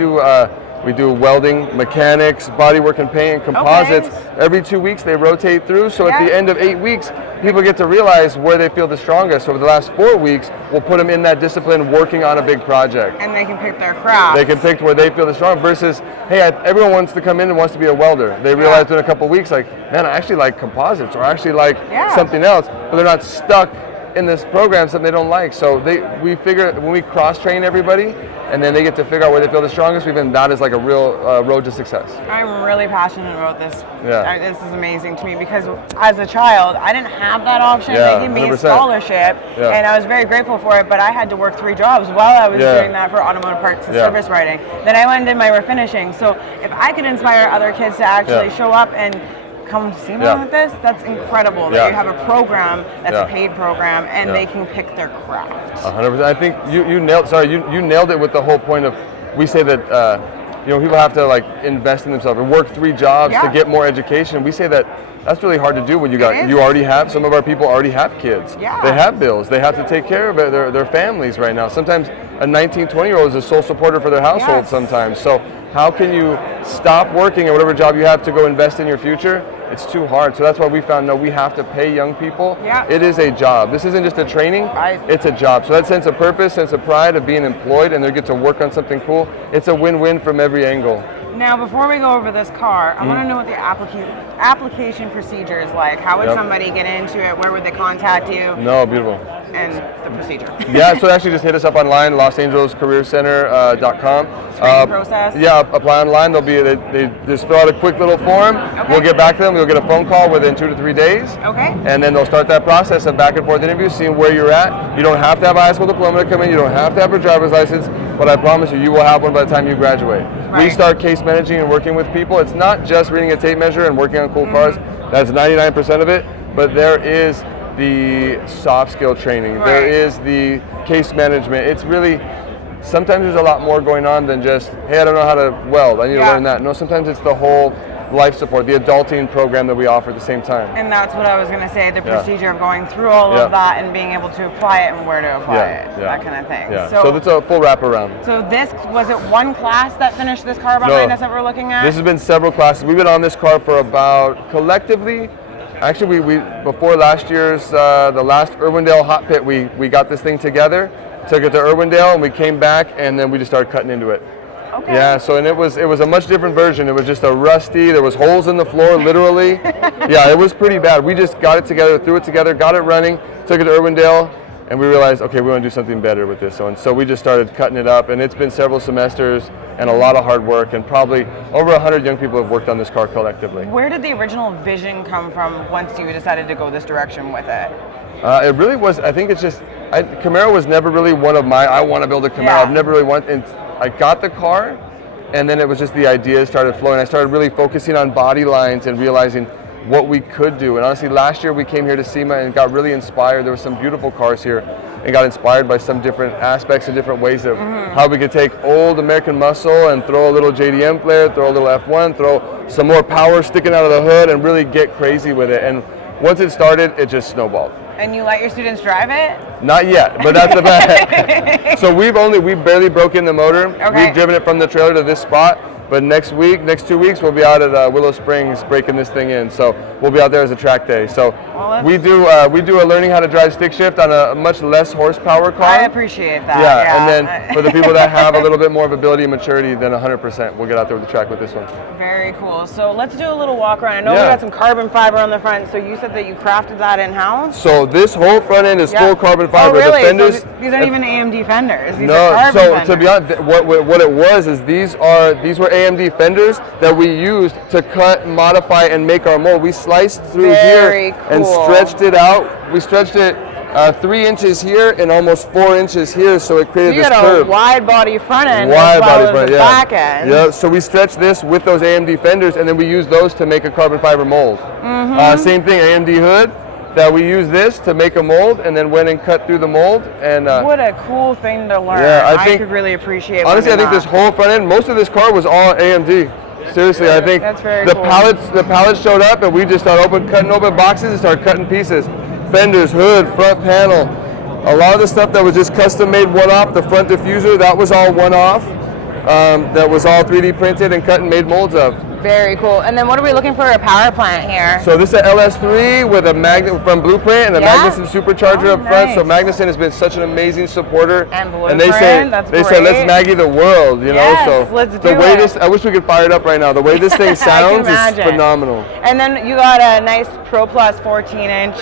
do welding, mechanics, bodywork and paint, and composites. Every 2 weeks they rotate through. So at the end of 8 weeks, people get to realize where they feel the strongest. So over the last 4 weeks, we'll put them in that discipline working on a big project. And they can pick their craft. They can pick where they feel the strong versus, hey, everyone wants to come in and wants to be a welder. They realize in a couple weeks, like, man, I actually like composites, or I actually like something else, but they're not stuck in this program, something they don't like. So we figure when we cross-train everybody, and then they get to figure out where they feel the strongest. Even that is like a real road to success. I'm really passionate about this. Yeah. This is amazing to me because as a child, I didn't have that option. Yeah, They gave me a 100%. scholarship, Yeah. and I was very grateful for it, but I had to work 3 jobs while I was Yeah. doing that for automotive parts and Yeah. service writing. Then I went and did my refinishing. So if I could inspire other kids to actually Yeah. show up and come to SEMA Yeah. with this, that's incredible that Yeah. you have a program that's Yeah. a paid program and Yeah. they can pick their craft. 100%. I think you nailed. Sorry, you nailed it with the whole point of. We say that people have to like invest in themselves and work 3 jobs to Yeah. get more education. We say that that's really hard to do when is. you already have. Some of our people already have kids. Yeah. They have bills. They have to take care of their families right now. Sometimes a 19, 20-year-old is a sole supporter for their household. Yes. Sometimes. So how can you stop working at whatever job you have to go invest in your future? It's too hard. So that's why we found, no, we have to pay young people. Yeah. It is a job. This isn't just a training. Right. It's a job. So that sense of purpose, sense of pride of being employed and they get to work on something cool, it's a win-win from every angle. Now, before we go over this car, I want to know what the application procedure is like. How would Yep. somebody get into it? Where would they contact you? No, beautiful. And the procedure. Yeah, so actually just hit us up online, LosAngelesCareerCenter.com. Screening process. Yeah, apply online. They just fill out a quick little form. Okay. We'll get back to them. We'll get a phone call within 2 to 3 days. Okay. And then they'll start that process of back and forth interviews, seeing where you're at. You don't have to have a high school diploma to come in. You don't have to have a driver's license. But I promise you, you will have one by the time you graduate. We Right. start case managing and working with people. It's not just reading a tape measure and working on cool cars. That's 99% of it. But there is the soft skill training. There Right. is the case management. It's really, sometimes there's a lot more going on than just, hey, I don't know how to weld. I need to Yeah. learn that. No, sometimes it's the whole life support, the adulting program that we offer at the same time. And that's what I was going to say, the Yeah. procedure of going through all Yeah. of that and being able to apply it and where to apply it, yeah. that kind of thing. Yeah. So that's a full wraparound. So this, was it one class that finished this car behind us that we're looking at? This has been several classes. We've been on this car for about, collectively, actually we before last year's, the last Irwindale Hot Pit, we got this thing together, took it to Irwindale, and we came back, and then we just started cutting into it. Okay. Yeah, so and it was a much different version. It was just a rusty, there was holes in the floor, literally. Yeah, it was pretty bad. We just got it together, threw it together, got it running, took it to Irwindale, and we realized, okay, we want to do something better with this. So we just started cutting it up, and it's been several semesters and a lot of hard work, and probably over 100 young people have worked on this car collectively. Where did the original vision come from once you decided to go this direction with it? It really was, I think it's just, Camaro was never really one of my, I want to build a Camaro. Yeah. I've never really wanted, and I got the car, and then it was just the ideas started flowing. I started really focusing on body lines and realizing what we could do. And honestly, last year we came here to SEMA and got really inspired. There were some beautiful cars here and got inspired by some different aspects and different ways of how we could take old American muscle and throw a little JDM flare, throw a little F1, throw some more power sticking out of the hood and really get crazy with it. And once it started, it just snowballed. And you let your students drive it? Not yet, but that's the best. So we barely broke in the motor. Okay. We've driven it from the trailer to this spot, but next 2 weeks, we'll be out at Willow Springs breaking this thing in. So we'll be out there as a track day. So Well, we do a learning how to drive stick shift on a much less horsepower car. I appreciate that. Yeah, and then for the people that have a little bit more of ability and maturity, then 100%, we'll get out there with the track with this one. Very cool. So let's do a little walk around. I know Yeah. we got some carbon fiber on the front. So you said that you crafted that in-house? So this whole front end is Yeah. full carbon fiber. Oh, really? The fenders, So these aren't even AMD fenders. These are no, carbon so fenders. to be honest, what it was is these were AMD fenders that we used to cut, modify, and make our mold. We sliced through Very here and cool. stretched it out. We stretched it 3 inches here and almost 4 inches here, so it So created you this got curve. a wide body front end Wide as well body as front, the yeah. back end. Yeah, so we stretched this with those AMD fenders, and then we used those to make a carbon fiber mold. Same thing, AMD hood, that we used this to make a mold, and then went and cut through the mold. And What a cool thing to learn. Yeah, I I think- could really appreciate honestly, I learning think this that. whole front end, most of this car was all AMD. Seriously, I think That's very the cool. pallets showed up, and we just started cutting open boxes and started cutting pieces. Fenders, hood, front panel. A lot of the stuff that was just custom made one-off, the front diffuser, that was all one-off. That was all 3D printed and cut and made molds of. Very cool. And then what are we looking for? A power plant here. So this is an LS3 with a magnet from Blueprint and a Yeah? Magnuson supercharger Oh, up front. So nice. Magnuson has been such an amazing supporter. And they say Blueprint, that's they say let's great. Maggie the world, you Yes, know. So let's the do way it. this, I wish we could fire it up right now. The way this thing I can sounds is imagine. phenomenal. And then you got a nice Pro Plus 14-inch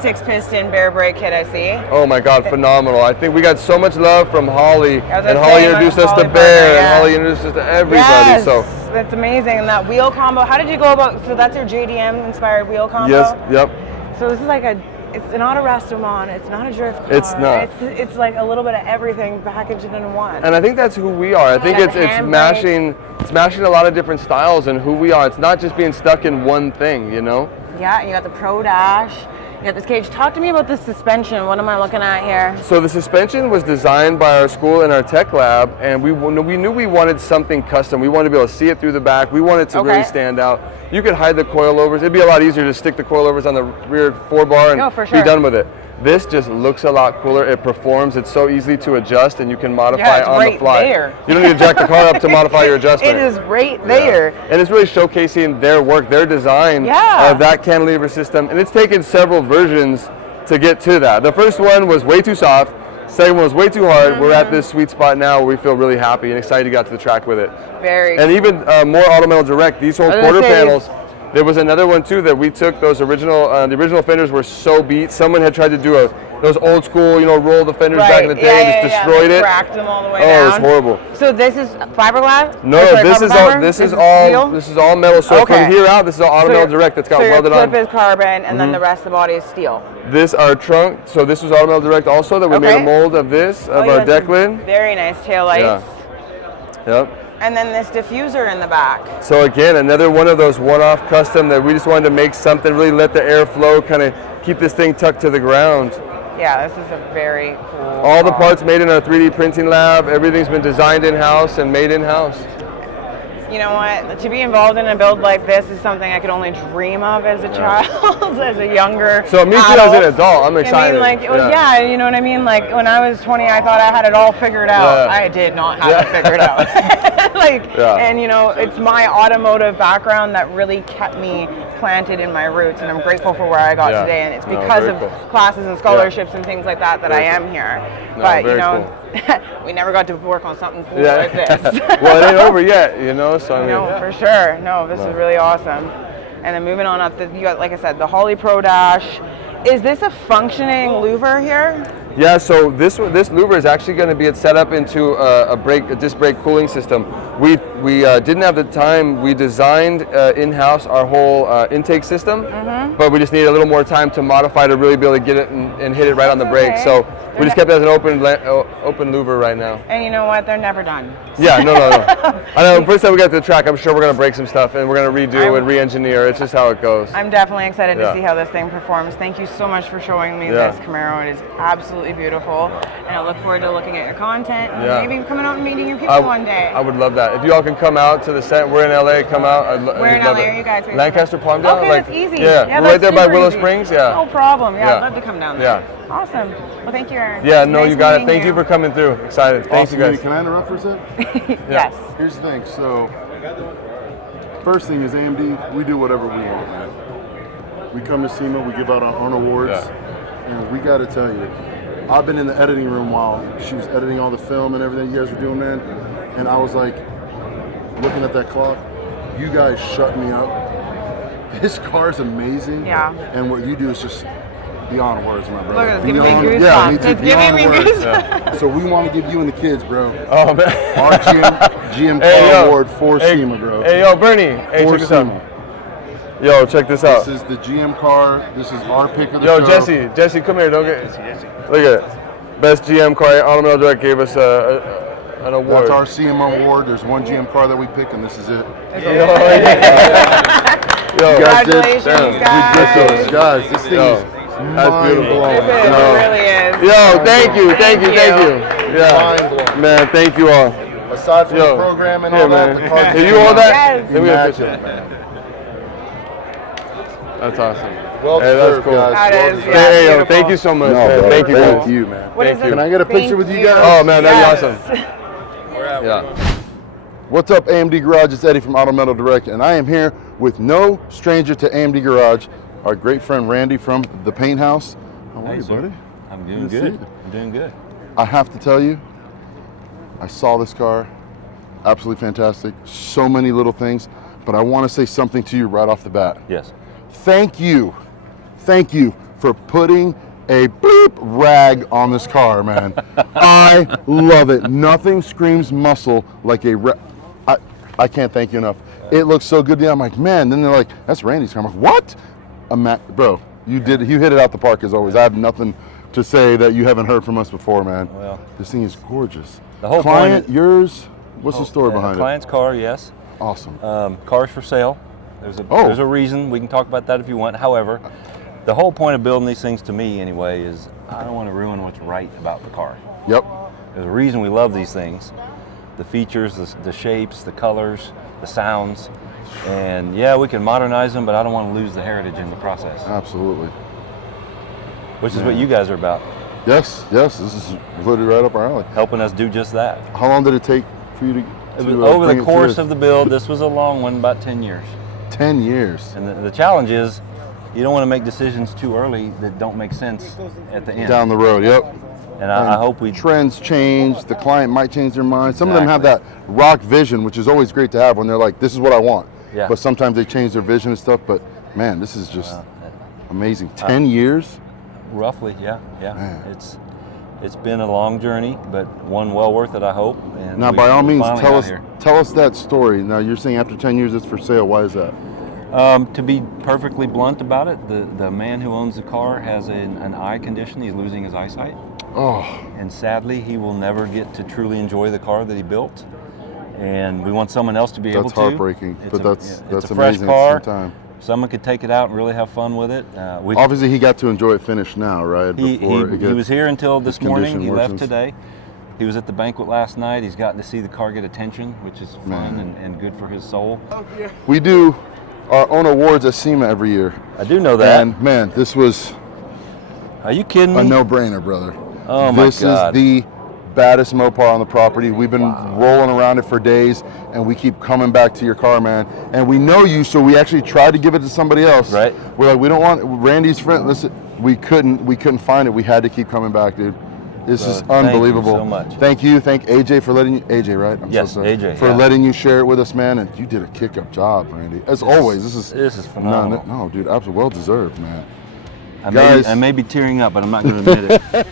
6-piston bear brake kit, I see. Oh my God, phenomenal. I think we got so much love from Holly, I was and gonna Holly say, introduced my us to Holly Bear, partner, yeah. and Holly introduced us to everybody. Yes, So that's amazing. And that wheel combo, how did you go about, so that's your JDM inspired wheel combo? yes, yep. So this is like it's not a Restaurant, it's not a drift car. It's not. It's like a little bit of everything packaged in one. And I think that's who we are. I think Like it's a handbrake. it's mashing a lot of different styles and who we are. It's not just being stuck in one thing, you know? Yeah, and you got the Pro Dash, you got this cage. Talk to me about this suspension. What am I looking at here? So the suspension was designed by our school in our tech lab, and we knew we wanted something custom. We wanted to be able to see it through the back. We wanted it to really stand out. You could hide the coilovers. It'd be a lot easier to stick the coilovers on the rear 4-bar and for sure. be done with it. This just looks a lot cooler. It performs. It's so easy to adjust, and you can modify it's on right the fly. there. You don't need to jack the car up to modify your adjustment. It is right there. And it's really showcasing their work, their design Yeah. of that cantilever system. And it's taken several versions to get to that. The first one was way too soft. Second one was way too hard. We're at this sweet spot now where we feel really happy and excited to get to the track with it. Very And even more Auto Metal Direct, these whole I was gonna quarter say- panels. There was another one too that we took those original, the original fenders were so beat. Someone had tried to do those old school, roll the fenders back in the day and just destroyed They it. cracked them all the way Oh, down. it was horrible. So this is fiberglass? No, Or sorry, this carbon is fiber? all. This is steel? all. This is all metal. So Okay. from here out, this is all Auto Metal Direct that's got so welded your on. clip is carbon, and then the rest of the body is steel. This our trunk. So this was Auto Metal Direct also that we made a Okay. mold of this of you our got deck some lid. Very nice taillights. Yeah. Yep. And then this diffuser in the back. So again, another one of those one-off custom that we just wanted to make something, really let the air flow, kind of keep this thing tucked to the ground. Yeah, this is a very cool All the car. parts made in our 3D printing lab. Everything's been designed in-house and made in-house. You know what? To be involved in a build like this is something I could only dream of as a child, as a younger So me too adult. as an adult, I'm I excited. mean, like, yeah, you know what I mean? Like, when I was 20, I thought I had it all figured out. Yeah. I did not have it figured out. And, it's my automotive background that really kept me planted in my roots, and I'm grateful for where I got Yeah. today, and it's No, because very of cool. classes and scholarships and things like that Very I am here. No, But, very we never got to work on something cool Yeah. like this. Well, it ain't over yet, So I mean, No, for sure. No, this is really awesome. And then moving on up, you got, like I said, the Holly Pro Dash. Is this a functioning louver here? Yeah, so this louver is actually going to be set up into a disc brake cooling system. We didn't have the time. We designed in-house our whole intake system, but we just needed a little more time to modify to really be able to get it and hit it right on the brake. Okay. So we just kept it as an open louver right now. And you know what? They're never done. Yeah, no. I know. First time we get to the track, I'm sure we're going to break some stuff and we're going to redo and re-engineer. It's just how it goes. I'm definitely excited Yeah. to see how this thing performs. Thank you so much for showing me Yeah. this Camaro. It is absolutely beautiful, and I look forward to looking at your content and Yeah. maybe coming out and meeting you people one day. I would love that. If you all can come out to the set, we're in LA. Come out. Where in LA are you guys? Lancaster, Palmdale. Okay, that's easy. Yeah, we're that's right there by super Willow easy. Springs. Yeah. No problem. Yeah, Yeah. I'd love to come down there. Yeah. Awesome. Well, thank you, Aaron. Yeah, It's no, nice you got it. meeting Thank you for coming through. Excited. Thanks, Awesome. you guys. Can I interrupt for a sec? Yes. Here's the thing. So, first thing is AMD, we do whatever we want, man. We come to SEMA, we give out our own awards, and we got to tell you, I've been in the editing room while she was editing all the film and everything you guys were doing, man, and I was like, looking at that clock, you guys shut me up. This car is amazing. Yeah. And what you do is just beyond words, my brother. Look, it's giving me Beyond- goosebumps. Yeah, me too. It's giving Beyond me words. goosebumps. So we want to give you and the kids, bro, Oh man. our GM Hey, Car yo. Award for Hey, SEMA, bro. Hey, yo, Bernie. Hey, For check this out. SEMA. Yo, check this out. This is the GM car. This is our pick of the Yo, show. Jesse, come here. Don't get. Look at it. Best GM car. Auto Metal Direct gave us an award. That's our SEMA award. There's one GM car that we pick, and this is it. Yo, You guys did Congratulations, guys. ridiculous, guys. This thing Yo, is that's beautiful. mind-blowing. It No. really is. Yo, thank you. Thank you. Yeah, Mind-blowing. man, thank you all. Aside from Yo, the program and here, all that, man. the car. Can you hold that? Yes. Let me get a picture. Imagine, man. That's awesome. Well Hey, that's deserved, cool. guys. That Well is, deserved. yeah. Hey, yo, beautiful. thank you so much. No, man. bro. Thank you, Thank guys. you, man. What is Thank it? you. Can I get a picture with you guys? Oh man, that'd Yes. be awesome. Yeah. What's up, AMD Garage? It's Eddie from Auto Metal Direct, and I am here with no stranger to AMD Garage, our great friend Randy from the Paint House. How are you, sir. buddy? I'm doing Good to see good. you. I'm doing good. I have to tell you, I saw this car, absolutely fantastic. So many little things, but I want to say something to you right off the bat. Yes. Thank you for putting a bleep rag on this car, man. I love it. Nothing screams muscle like a I can't thank you enough. It looks so good. I'm like, man. Then they're like, that's Randy's car. I'm like, what? Bro, you hit it out the park as always. I have nothing to say that you haven't heard from us before, man. Well, this thing is gorgeous. The whole client, point yours. What's the story behind client's car, yes. it? Awesome. Cars for sale. There's a reason. We can talk about that if you want. However, the whole point of building these things, to me anyway, is I don't want to ruin what's right about the car. Yep. There's a reason we love these things. The features, the shapes, the colors, the sounds. And yeah, we can modernize them, but I don't want to lose the heritage in the process. Absolutely. Which is what you guys are about. Yes. This is literally right up our alley. Helping us do just that. How long did it take for you to Over bring the it course through? of the build, this was a long one, about 10 years. 10 years. And the challenge is, you don't want to make decisions too early that don't make sense at the end. Down the road, yep. And I hope we... Trends change, the client might change their mind. Some of them have that Exactly. rock vision, which is always great to have when they're like, this is what I want. Yeah. But sometimes they change their vision and stuff, but man, this is just amazing. 10 years? Roughly, yeah. Man. It's been a long journey, but one well worth it, I hope. And Now, we- by all we means, finally tell got us here. tell us that story. Now, you're saying after 10 years it's for sale. Why is that? To be perfectly blunt about it, the man who owns the car has an eye condition. He's losing his eyesight. Oh, And sadly, he will never get to truly enjoy the car that he built. And we want someone else to be able that's to. heartbreaking, It's but a- that's it's a fresh amazing car. at the same time. Someone could take it out and really have fun with it. Obviously, he got to enjoy it finished now, right? He Before it was gets- here until this his morning. condition He left worsens. today. He was at the banquet last night. He's gotten to see the car get attention, which is fun and good for his soul. We do our own awards at SEMA every year. I do know that. And man, this was Are you kidding me? a no-brainer, brother. Oh my This God. is the baddest Mopar on the property. We've been rolling around it for days, and we keep coming back to your car, man. And we know you, so we actually tried to give it to somebody else. Right. We're like, we don't want Randy's friend. Listen, we couldn't find it. We had to keep coming back, dude. This is thank you unbelievable. so much. Thank you. Thank AJ for letting you. AJ, right? I'm Yes, sorry. AJ, For yeah. letting you share it with us, man. And you did a kick-up job, Randy. As always, this is phenomenal. No, dude, absolutely well deserved, man. I may be tearing up, but I'm not going to admit it.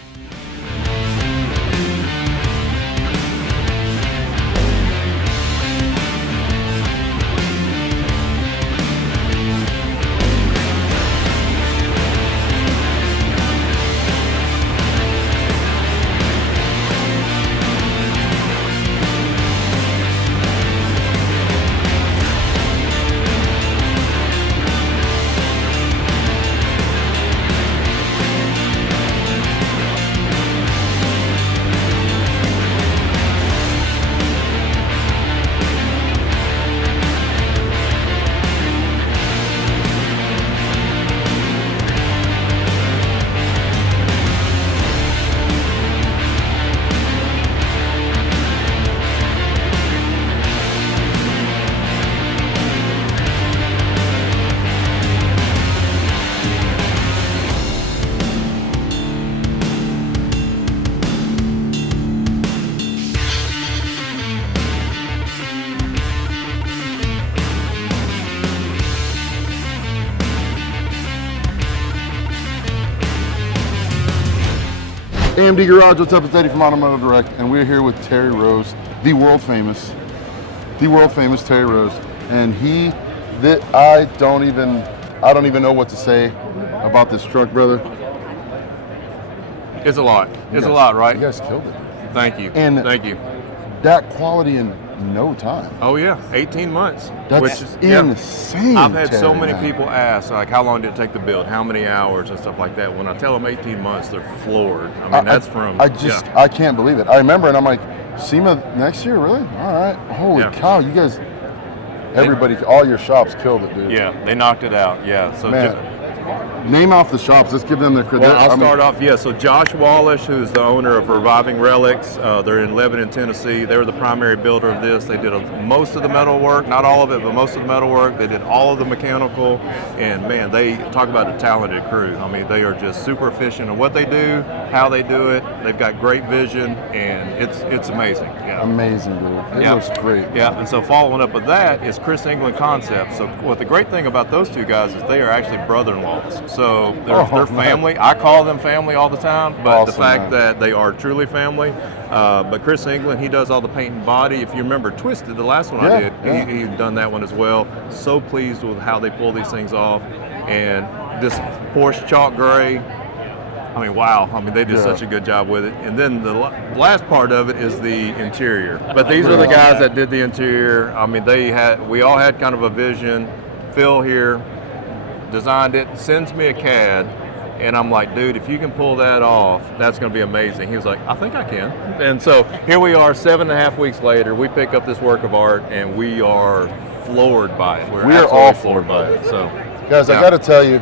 AMD Garage, what's up? It's Eddie from Automotive Direct, and we're here with Terry Rose, the world famous Terry Rose. And I don't even know what to say about this truck, brother. It's a lot. It's a lot, right? You guys killed it. Thank you. And- Thank you. That quality in no time. Oh yeah, 18 months. That's insane. I've had so Terry, many man. people ask, like, how long did it take to build? How many hours and stuff like that. When I tell them 18 months, they're floored. I mean, that's from. I can't believe it. I remember, and I'm like, SEMA next year, really? All right. Holy Yeah. cow, you guys, everybody, all your shops killed it, dude. Yeah, they knocked it out. Yeah. So. Man, name off the shops. Let's give them their credit. Well, I'll start off, So Josh Wallace, who's the owner of Reviving Relics, they're in Lebanon, Tennessee. They were the primary builder of this. They did most of the metal work, not all of it, but most of the metal work. They did all of the mechanical, and man, they talk about a talented crew. I mean, they are just super efficient in what they do, how they do it. They've got great vision, and it's amazing. Yeah. Amazing, dude. It Yeah. looks great. Yeah, and so following up with that is Chris England Concepts. So what the great thing about those two guys is they are actually brother-in-laws. So they're family. I call them family all the time, but the Awesome, fact man. that they are truly family. But Chris England, he does all the paint and body. If you remember Twisted, the last one I did, he's done that one as well. So pleased with how they pull these things off. And this Porsche chalk gray, I mean, wow. I mean, they did such a good job with it. And then the last part of it is the interior. But these are the guys that did the interior. I mean, we all had kind of a vision. Phil here designed it, sends me a CAD, and I'm like, dude, if you can pull that off, that's going to be amazing. He was like, I think I can. And so here we are 7.5 weeks later. We pick up this work of art, and we are floored by it. We are all floored by it. So, Guys, I got to tell you,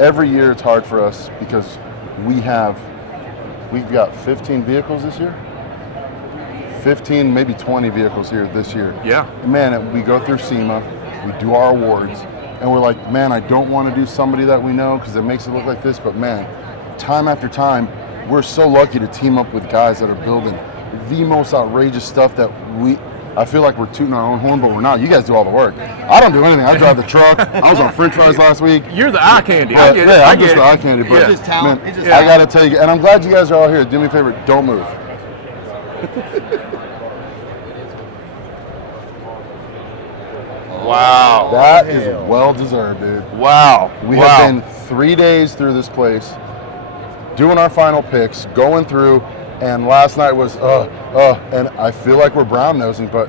every year it's hard for us because we've got 15 vehicles this year. 15, maybe 20 vehicles here this year. Yeah. And man, we go through SEMA, we do our awards, and we're like, man, I don't want to do somebody that we know because it makes it look like this, but man, time after time, we're so lucky to team up with guys that are building the most outrageous stuff that I feel like we're tooting our own horn, but we're not. You guys do all the work. I don't do anything. I drive the truck. I was on French fries last week. You're the eye candy. But, I get it. yeah, I I'm get just it. the eye candy. But Yeah. It's just talent. man, It's just I got to tell you, and I'm glad you guys are all here. Do me a favor, don't move. Wow. That is well deserved, dude. Wow. We have been 3 days through this place, doing our final picks, going through, and last night was and I feel like we're brown nosing, but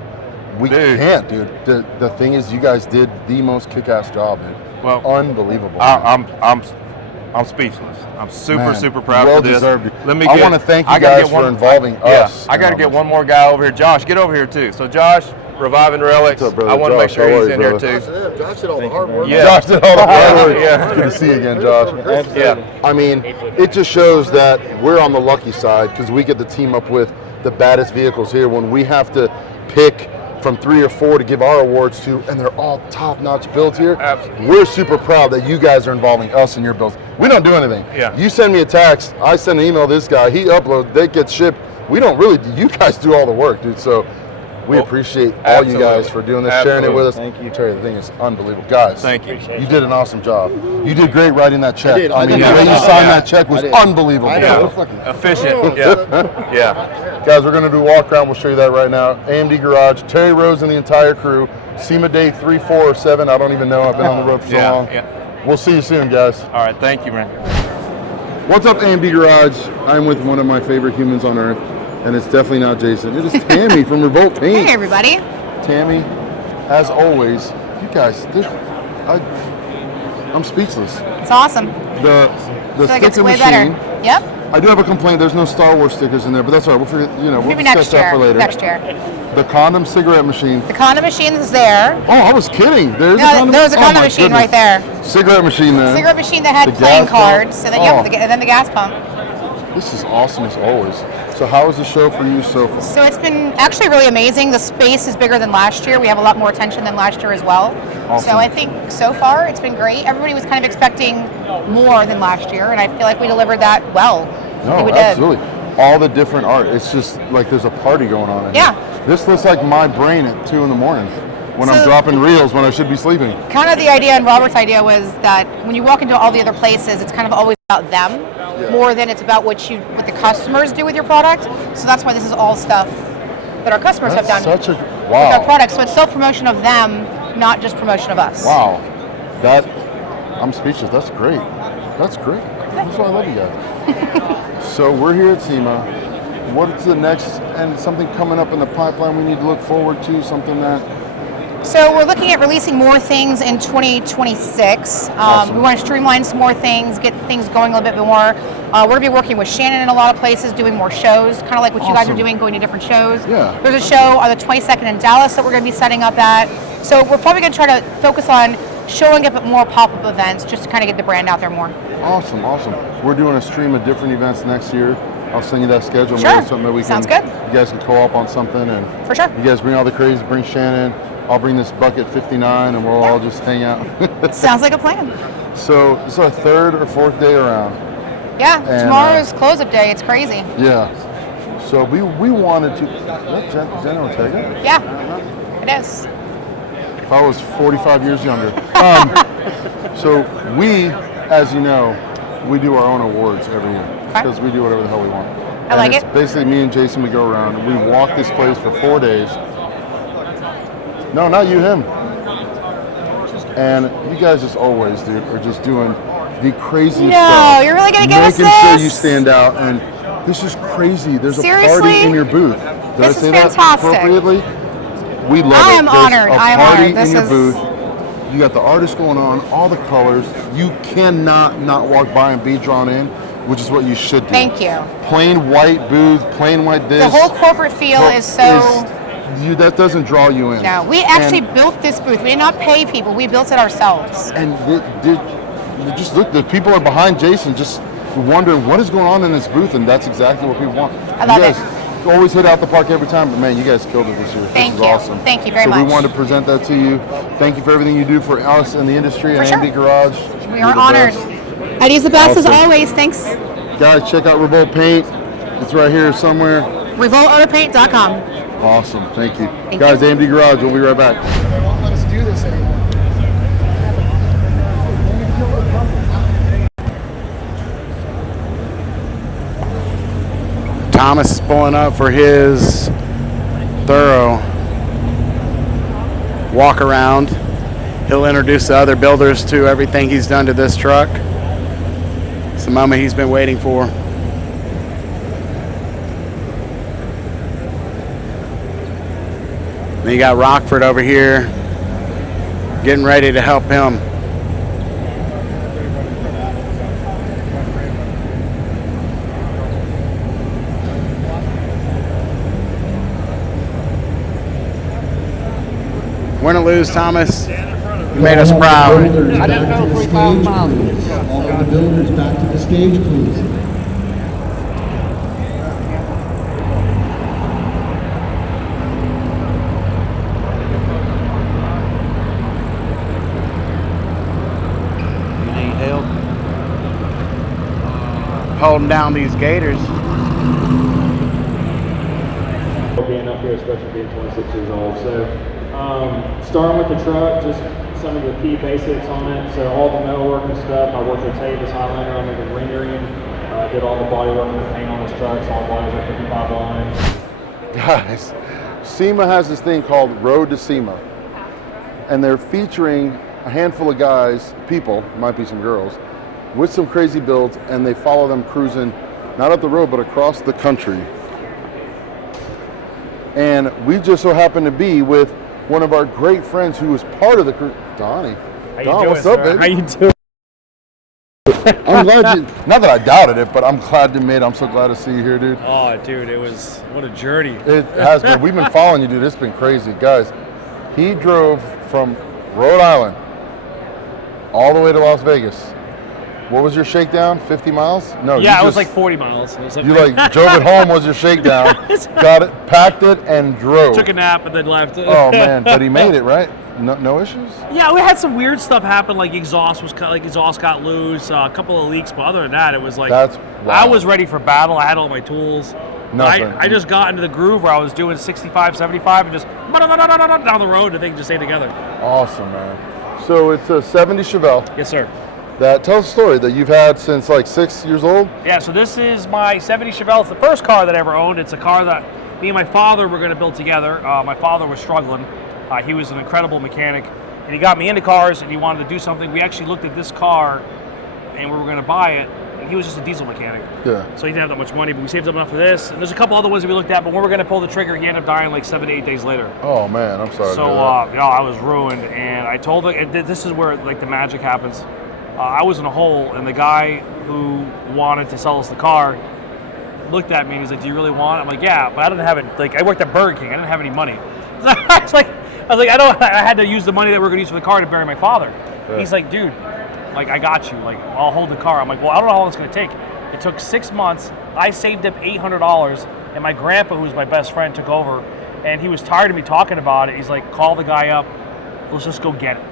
we can't, dude. The thing is, you guys did the most kick-ass job, dude. Well, unbelievable. I'm speechless. I'm super proud well for this. Deserved. Let me I want to thank you guys for involving us. I got to get one more guy over here. Josh, get over here too. So Josh, Reviving Relics. What's up, brother? I want to make Josh, sure how he's are in you, here brother? too. Josh did all the hard work. Yeah. Josh did all the hard work. Yeah. Good to see you again, Josh. Yeah. I mean, it just shows that we're on the lucky side because we get to team up with the baddest vehicles here when we have to pick from 3 or 4 to give our awards to, and they're all top-notch builds here. Absolutely. We're super proud that you guys are involving us in your builds. We don't do anything. Yeah. You send me a text, I send an email to this guy, he uploads, they get shipped. We don't really, you guys do all the work, dude. So we appreciate all you guys for doing this, sharing it with us. Thank you. Terry, the thing is unbelievable. Guys, Thank you. you did an awesome job. You did great writing that check. did. I mean, I the way did. you signed Yeah. that check was I did. unbelievable. I know. Efficient. Yeah. Yeah. Guys, we're going to do a walk around. We'll show you that right now. AMD Garage, Terry Rose and the entire crew. SEMA Day 3, 4, or 7. I don't even know. I've been on the road for so long. Yeah. We'll see you soon, guys. All right. Thank you, man. What's up, AMD Garage? I'm with one of my favorite humans on earth, and it's definitely not Jason. It is Tammy from Revolt Paint. Hey everybody. Tammy, as always, you guys, I'm speechless. It's awesome. The I feel like it's sticker way machine. better. Yep. I do have a complaint. There's no Star Wars stickers in there, but that's all right. We'll figure. We'll Maybe discuss next that year. for later. Next year. The condom cigarette machine. The condom machine is there. Oh, I was kidding. There's a No, condom. there's a oh, condom my machine goodness. right there. Cigarette machine there. Cigarette machine that had The playing gas pump. cards. So then, Oh. and then the gas pump. This is awesome as always. So how was the show for you so far? So it's been actually really amazing. The space is bigger than last year. We have a lot more attention than last year as well. Awesome. So I think so far it's been great. Everybody was kind of expecting more than last year, and I feel like we delivered that well. I think No, we did. absolutely. All the different art. It's just like there's a party going on in Yeah. here. This looks like my brain at 2 in the morning when I'm So- dropping reels when I should be sleeping. Kind of the idea, and Robert's idea was that when you walk into all the other places, it's kind of always about them more than it's about what the customers do with your product. So that's why this is all stuff that our customers That's have done such a with our wow. products. So it's self-promotion of them, not just promotion of us. Wow. I'm speechless. That's great. That's great. That's why I love you guys. So we're here at SEMA. What's the next and something coming up in the pipeline we need to look forward to? Something that So we're looking at releasing more things in 2026. Awesome. We want to streamline some more things, get things going a little bit more. We're going to be working with Shannon in a lot of places, doing more shows, kind of like what you guys are Awesome. doing, going to different shows. Yeah. There's a show on the 22nd in Dallas that we're going to be setting up at. So we're probably going to try to focus on showing up at more pop-up events just to kind of get the brand out there more. awesome. We're doing a stream of different events next year. I'll send you that schedule. Sure. Maybe something that we Sounds can. good. You guys can co-op on something, and For sure. you guys bring all the crazy. Bring Shannon. I'll bring this bucket 59, and we'll all just hang out. Sounds like a plan. So it's our 3rd or 4th day around. Yeah, And, tomorrow's close-up day. It's crazy. Yeah. So we wanted to. Is that Jen Ortega? Yeah, it is. If I was 45 years younger. So we, as you know, we do our own awards every year because we do whatever the hell we want. I like it's it. Basically, me and Jason, we go around and we walk this place for 4 days. No, not you, him. And you guys, as always, dude, are just doing the craziest stuff. No, you're really gonna give us making sure this? you stand out. And this is crazy. There's a Seriously? party in your booth. Did This I say is that fantastic. appropriately? We love I it. am There's honored. A I am party honored. This in your is- booth. You got the artists going on, all the colors. You cannot not walk by and be drawn in, which is what you should do. Thank you. Plain white booth, plain white this. The whole corporate feel is so. That doesn't draw you in. No, we actually And- built this booth. We did not pay people. We built it ourselves. And just look, the people are behind Jason, just wondering what is going on in this booth, and that's exactly what people want. I love you guys it. always hit out the park every time, but man, you guys killed it this year. Thank This is you. awesome. Thank you very so much. we wanted to present that to you. Thank you for everything you do for us in the industry For and sure. AMD Garage. We You're are the honored. best. Eddie's the best Awesome. as always. Thanks. Guys, check out Revolt Paint. It's right here somewhere. RevoltAutopaint.com. Awesome. Thank you. Thank Guys, you. AMD Garage. We'll be right back. They won't let us do this anymore. Thomas is pulling up for his thorough walk around. He'll introduce the other builders to everything he's done to this truck. It's the moment he's been waiting for. Then you got Rockford over here getting ready to help him. Win or lose, Thomas, you made us proud. I didn't know 3,000 miles. All of the builders back to the stage, please. You need help holding down these gators. Being up here, especially being 26 years old. So, starting with the truck, just some of the key basics on it. So, all the metalwork and stuff. I worked with Tavis Highlander on the rendering. Did all the body work and the paint on this truck. So, all bodies are 55 lines. Guys, SEMA has this thing called Road to SEMA, and they're featuring a handful of guys, people, might be some girls, with some crazy builds, and they follow them cruising, not up the road, but across the country. And we just so happen to be with one of our great friends who was part of the crew, Donnie. Don, what's up, baby? How you doing? I'm glad you, not that I doubted it, but I'm glad you made it. I'm so glad to see you here, dude. Oh, dude, it was what a journey. It has been. We've been following you, dude. It's been crazy. Guys, he drove from Rhode Island all the way to Las Vegas. What was your shakedown? 50 miles? No. Yeah, you it was just- like 40 miles. It was You like drove it home was your shakedown. Got it, packed it, and drove. took a nap and then left. Oh man, but he made it, right? No issues? Yeah, we had some weird stuff happen. Like exhaust got loose, a couple of leaks, but other than that, it was like That's I wild. was ready for battle. I had all my tools. Nothing. I just got into the groove where I was doing 65, 75, and just down the road, and they can just stay together. Awesome, man. So it's a 70 Chevelle. Yes, sir. That tells a story that you've had since like 6 years old. Yeah, so this is my 70 Chevelle. It's the first car that I ever owned. It's a car that me and my father were going to build together. My father was struggling. He was an incredible mechanic, and he got me into cars, and he wanted to do something. We actually looked at this car, and we were going to buy it, and he was just a diesel mechanic. Yeah. So he didn't have that much money, but we saved up enough for this. And there's a couple other ones that we looked at, but when we were going to pull the trigger, he ended up dying like 7 to 8 days later. Oh man, I'm sorry. So, to hear that. yeah, I was ruined, and I told him, this is where like the magic happens. I was in a hole, and the guy who wanted to sell us the car looked at me and he's like, "Do you really want it?" I'm like, "Yeah," but I didn't have it. Like, I worked at Burger King. I didn't have any money. So I was like, I had to use the money that we're gonna use for the car to bury my father. Yeah. He's like, "Dude, like I got you. Like, I'll hold the car." I'm like, "Well, I don't know how long it's gonna take." It took 6 months. I saved up $800, and my grandpa, who's my best friend, took over, and he was tired of me talking about it. He's like, "Call the guy up. Let's just go get it."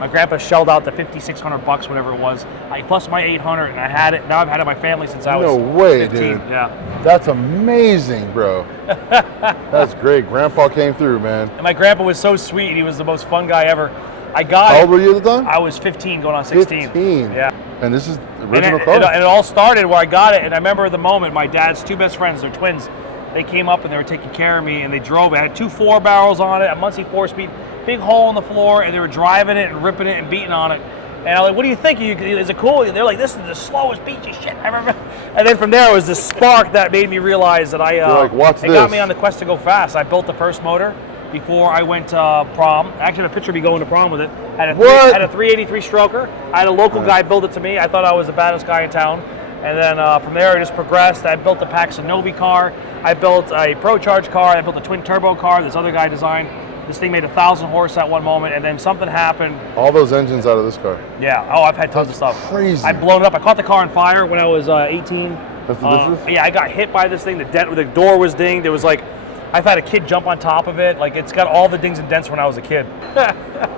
My grandpa shelled out the $5,600, whatever it was. Plus my $800, and I had it. Now I've had it in my family since I was No way, 15. dude. Yeah. That's amazing, bro. That's great. Grandpa came through, man. And my grandpa was so sweet. He was the most fun guy ever. I got How old were you at the time? I was 15 going on 16. 15. Yeah. And this is the And original it, car? and it all started where I got it, and I remember the moment my dad's two best friends, they're twins, they came up and they were taking care of me, and they drove it. I had 2 4-barrels on it, a Muncie 4-speed, big hole in the floor, and they were driving it and ripping it and beating on it. And I'm like, what do you think? Is it cool? They're like, this is the slowest beach of shit I ever. And then from there, it was this spark that made me realize that You're like, watch it got this. me on the quest to go fast. I built the first motor before I went to prom. I actually have a picture of me going to prom with it. Had a 383 stroker. I had a local guy build it to me. I thought I was the baddest guy in town. And then from there, I just progressed. I built a Paxton Novi car. I built a Pro Charge car. I built a twin turbo car this other guy designed. This thing made 1,000 horse at one moment, and then something happened. All those engines out of this car. Yeah. Oh, I've had tons of stuff. Crazy. I blown it up. I caught the car on fire when I was 18. That's what this is? Yeah, I got hit by this thing. The door was dinged. It was like, I've had a kid jump on top of it. Like, it's got all the dings and dents when I was a kid.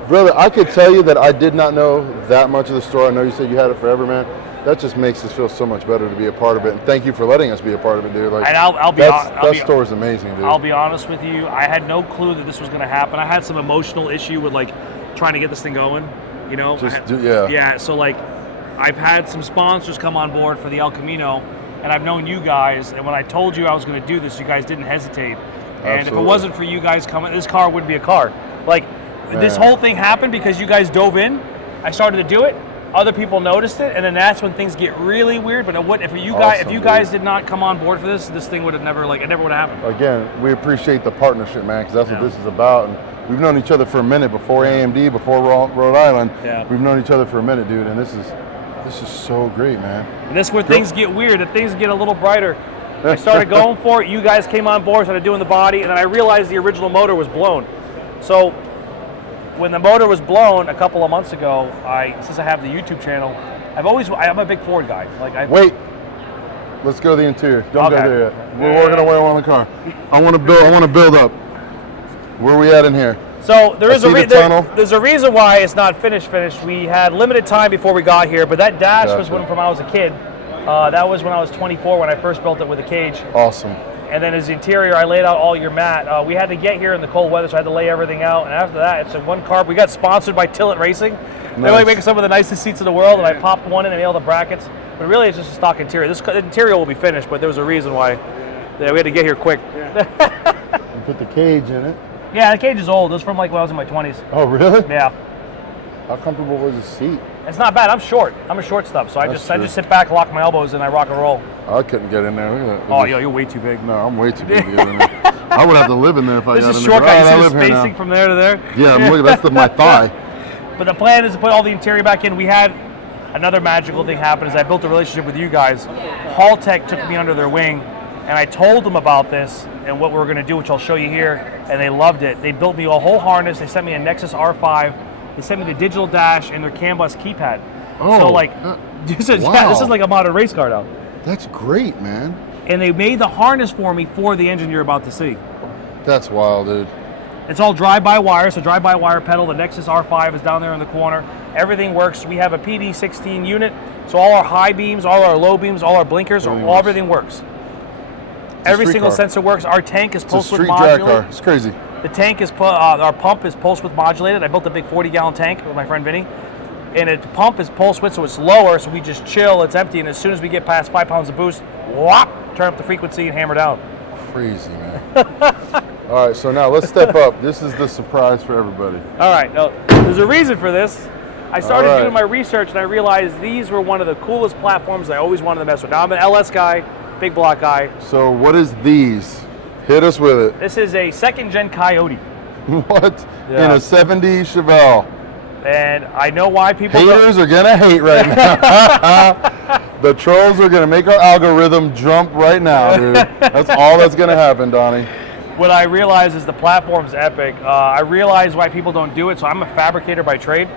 Brother, I could tell you that I did not know that much of the story. I know you said you had it forever, man. That just makes us feel so much better to be a part of it. And thank you for letting us be a part of it, dude. Like, And that story's amazing, dude. I'll be honest with you. I had no clue that this was going to happen. I had some emotional issue with like trying to get this thing going. You know. Yeah. So like, I've had some sponsors come on board for the El Camino, and I've known you guys. And when I told you I was going to do this, you guys didn't hesitate. And if it wasn't for you guys coming, this car wouldn't be a car. Like, this whole thing happened because you guys dove in. I started to do it. Other people noticed it, and then that's when things get really weird. But if you guys did not come on board for this thing would have never it never would have happened. Again, we appreciate the partnership, man, because that's what this is about. And we've known each other for a minute before AMD, before Rhode Island. Yeah. We've known each other for a minute, dude, and this is so great, man. And this is where things get weird, and things get a little brighter. I started going for it. You guys came on board, started doing the body, and then I realized the original motor was blown. So when the motor was blown a couple of months ago, since I have the YouTube channel, I'm a big Ford guy. Wait, let's go to the interior. Don't go there yet. We're working our way on the car. I want to build up. Where are we at in here? So there's a reason why it's not finished. We had limited time before we got here, but that dash was when I was a kid. That was when I was 24 when I first built it with a cage. Awesome. And then as the interior, I laid out all your mat. We had to get here in the cold weather, so I had to lay everything out. And after that, it's a one carb. We got sponsored by Tillet Racing. They're like making some of the nicest seats in the world, and I popped one in and nailed the brackets. But really, it's just a stock interior. The interior will be finished, but there was a reason why we had to get here quick. You put the cage in it. Yeah, the cage is old. It was from like when I was in my 20s. Oh, really? Yeah. How comfortable was the seat? It's not bad. I'm short. I'm a short stuff, so I just sit back, lock my elbows, and I rock and roll. I couldn't get in there. Look at that. Oh, you're way too big. No, I'm way too big to get in there. I would have to live in there if I got in there. This is shortcut. You see the spacing from there to there? Yeah, look, that's my thigh. But the plan is to put all the interior back in. We had another magical thing happen is I built a relationship with you guys. Haltech took me under their wing, and I told them about this and what we were going to do, which I'll show you here, and they loved it. They built me a whole harness. They sent me a Nexus R5. They sent me the digital dash and their CAN bus keypad. Oh, so this is like a modern race car now. That's great, man. And they made the harness for me for the engine you're about to see. That's wild, dude. It's all drive-by-wire, so drive-by-wire pedal. The Nexus R5 is down there in the corner. Everything works. We have a PD16 unit, so all our high beams, all our low beams, all our blinkers, everything works. Every single sensor works. Our tank is pulse width modulated. It's a street drag car. It's crazy. The tank is our pump is pulse width modulated. I built a big 40-gallon tank with my friend Vinny, and the pump is pulse width, so it's lower. So we just chill. It's empty, and as soon as we get past 5 pounds of boost, whop, turn up the frequency and hammer down. Crazy, man. All right, so now let's step up. This is the surprise for everybody. All right, now there's a reason for this. I started doing my research, and I realized these were one of the coolest platforms I always wanted to mess with. Now I'm an LS guy, big block guy. So what is these? Hit us with it. This is a second-gen Coyote. What? Yeah. In a 70 Chevelle. And I know why people... Haters are going to hate right now. The trolls are going to make our algorithm jump right now, dude. That's all that's going to happen, Donnie. What I realize is the platform's epic. I realize why people don't do it, so I'm a fabricator by trade.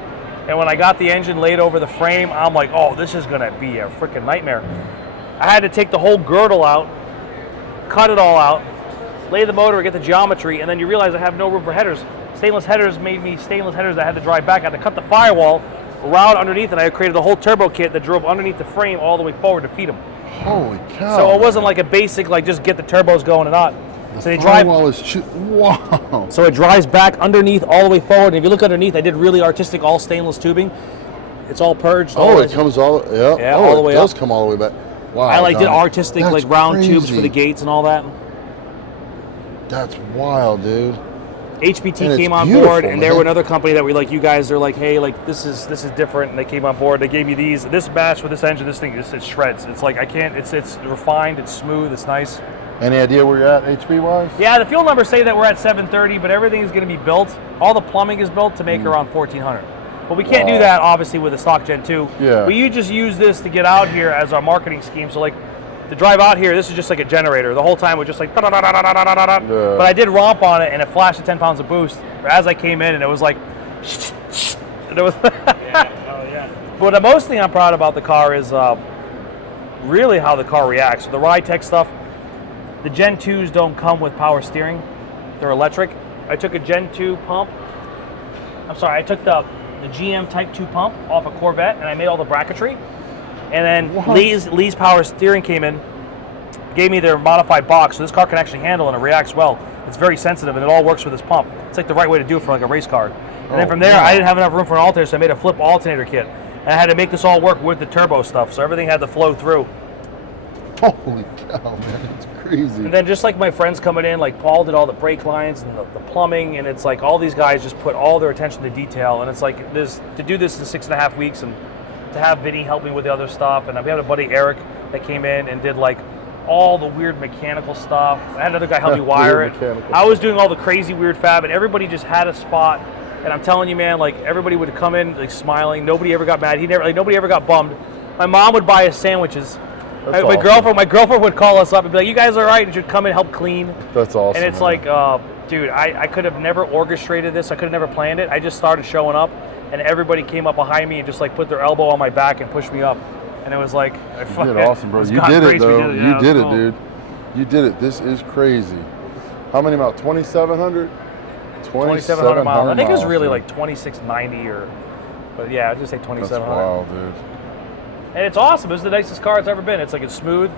And when I got the engine laid over the frame, I'm like, oh, this is going to be a freaking nightmare. I had to take the whole girdle out, cut it all out, lay the motor, get the geometry, and then you realize I have no room for headers. Stainless headers made me stainless headers that I had to drive back. I had to cut the firewall around underneath, and I created a whole turbo kit that drove underneath the frame all the way forward to feed them. Holy cow. So it wasn't like a basic, like just get the turbos going and not. So they drive. Firewall is wow. So it drives back underneath, all the way forward. And if you look underneath, I did really artistic, all stainless tubing. It's all purged. Oh, it comes all. Yeah. Yeah, oh, all the way it does up. come all the way back. Wow. I did Donnie. artistic, That's like round tubes crazy. for the gates and all that. That's wild, dude. HPT And it's came on beautiful, board, and they man. were another company that we like. You guys are like, hey, like this is different, and they came on board. They gave me this match with this engine, this thing, it shreds. It's like I can't. It's refined, it's smooth, it's nice. Any idea where you're at HP wise? Yeah, the fuel numbers say that we're at 730, but everything is going to be built. All the plumbing is built to make around 1400. But we can't do that obviously with the stock Gen 2. Yeah. We just use this to get out here as our marketing scheme. So like to drive out here, this is just like a generator. The whole time we're just like da-da-da-da-da-da-da-da. Yeah. But I did romp on it and it flashed at 10 pounds of boost as I came in, and it was like and it was But the most thing I'm proud about the car is really how the car reacts. So the Ridetech stuff, the Gen 2s don't come with power steering. They're electric. I took a Gen 2 pump. I'm sorry, I took the GM Type 2 pump off a Corvette, and I made all the bracketry. And then Lee's power steering came in, gave me their modified box, so this car can actually handle and it reacts well. It's very sensitive, and it all works with this pump. It's like the right way to do it for like a race car. And then from there, I didn't have enough room for an alternator, so I made a flip alternator kit. And I had to make this all work with the turbo stuff, so everything had to flow through. Holy cow, man, it's crazy. And then just like my friends coming in, like Paul did all the brake lines and the plumbing, and it's like all these guys just put all their attention to detail. And it's like this to do this in 6.5 weeks, and to have Vinny help me with the other stuff. And we had a buddy Eric that came in and did like all the weird mechanical stuff. I had another guy help me wire it. I was doing all the crazy weird fab, and everybody just had a spot. And I'm telling you, man, like everybody would come in like smiling. Nobody ever got mad. Nobody ever got bummed. My mom would buy us sandwiches. That's My awesome. girlfriend would call us up and be like, "You guys are right," and she'd come and help clean. That's awesome. And it's man. like, dude, I could have never orchestrated this. I could have never planned it. I just started showing up, and everybody came up behind me and just like put their elbow on my back and pushed me up. And it was like, you did awesome, bro. You did it, though. You did it, dude. You did it. This is crazy. How many miles? 2,700? 2,700 miles. I think it was really dude. like 2,690 but yeah, I'd just say 2,700. That's wild, dude. And it's awesome. It's the nicest car it's ever been. It's like it's smooth.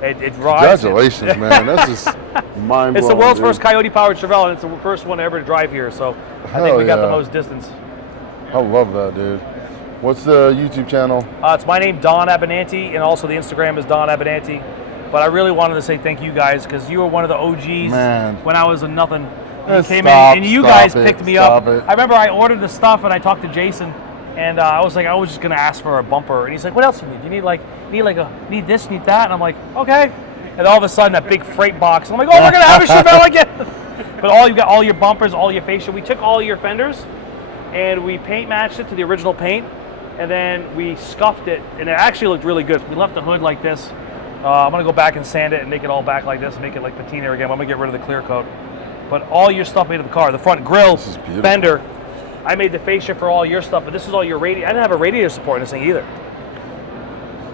It rides. Congratulations, man. That's just mind-blowing. It's the world's dude. first Coyote-powered Chevelle, and it's the first one ever to drive here. So I think we got the most distance. I love that, dude. What's the YouTube channel? It's my name, Don Abenanti, and also the Instagram is Don Abenanti. But I really wanted to say thank you guys, because you were one of the OGs Man. when I was a nothing. You came Stop, in, and you stop guys it, picked me stop up. it. I remember I ordered the stuff, and I talked to Jason, and I was like, I was just gonna ask for a bumper, and he's like, "What else do you need? You need this, need that?" And I'm like, "Okay." And all of a sudden, that big freight box. I'm like, "Oh, we're gonna have a Chevelle again!" But you got all your bumpers, all your fascia. We took all your fenders, and we paint matched it to the original paint, and then we scuffed it, and it actually looked really good. We left the hood like this. I'm gonna go back and sand it and make it all back like this, make it like patina again. I'm gonna get rid of the clear coat. But all your stuff made of the car, the front grille, fender. I made the fascia for all your stuff, but this is all your radiator. I didn't have a radiator support in this thing either.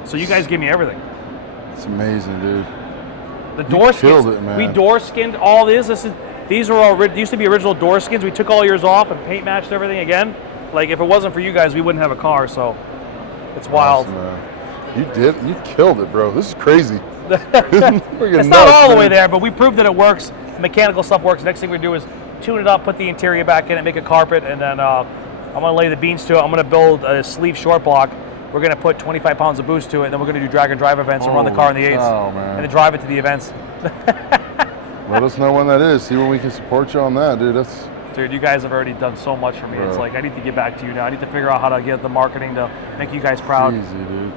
So you guys gave me everything. It's amazing, dude. The door skins. killed it, man. We door skinned all this. These were all used to be original door skins. We took all yours off and paint matched everything again. Like if it wasn't for you guys, we wouldn't have a car. So it's wild. Awesome, man. You killed it, bro. This is crazy. It's not all the way there, but we proved that it works. The mechanical stuff works. Next thing we do is tune it up, put the interior back in it, make a carpet, and then I'm going to lay the beans to it. I'm going to build a sleeve short block. We're going to put 25 pounds of boost to it, and then we're going to do drag and drive events and run the car in the 8s. Oh, man. And then drive it to the events. Let us know when that is. See when we can support you on that, dude. Dude, you guys have already done so much for me. Bro. It's like I need to get back to you now. I need to figure out how to get the marketing to make you guys proud. Easy, dude.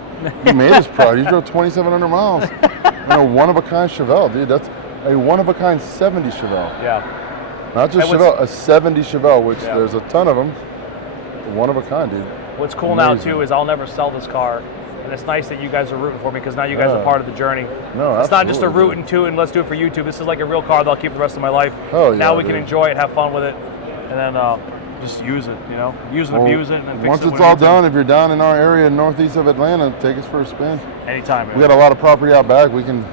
You made us proud. You drove 2,700 miles in a one-of-a-kind Chevelle, dude. That's a one-of-a-kind 70 Chevelle. Yeah. Not just Chevelle, a 70 Chevelle, which there's a ton of them. One of a kind, dude. What's cool now, too, is I'll never sell this car. And it's nice that you guys are rooting for me, because now you guys are part of the journey. No, it's not just a root and toot and let's do it for YouTube. This is like a real car that I'll keep the rest of my life. Oh, yeah, now we can enjoy it, have fun with it, and then just use it, you know? Use and abuse it, and then fix it. Once it's all done, if you're down in our area northeast of Atlanta, take us for a spin. Anytime, man. We got a lot of property out back. We can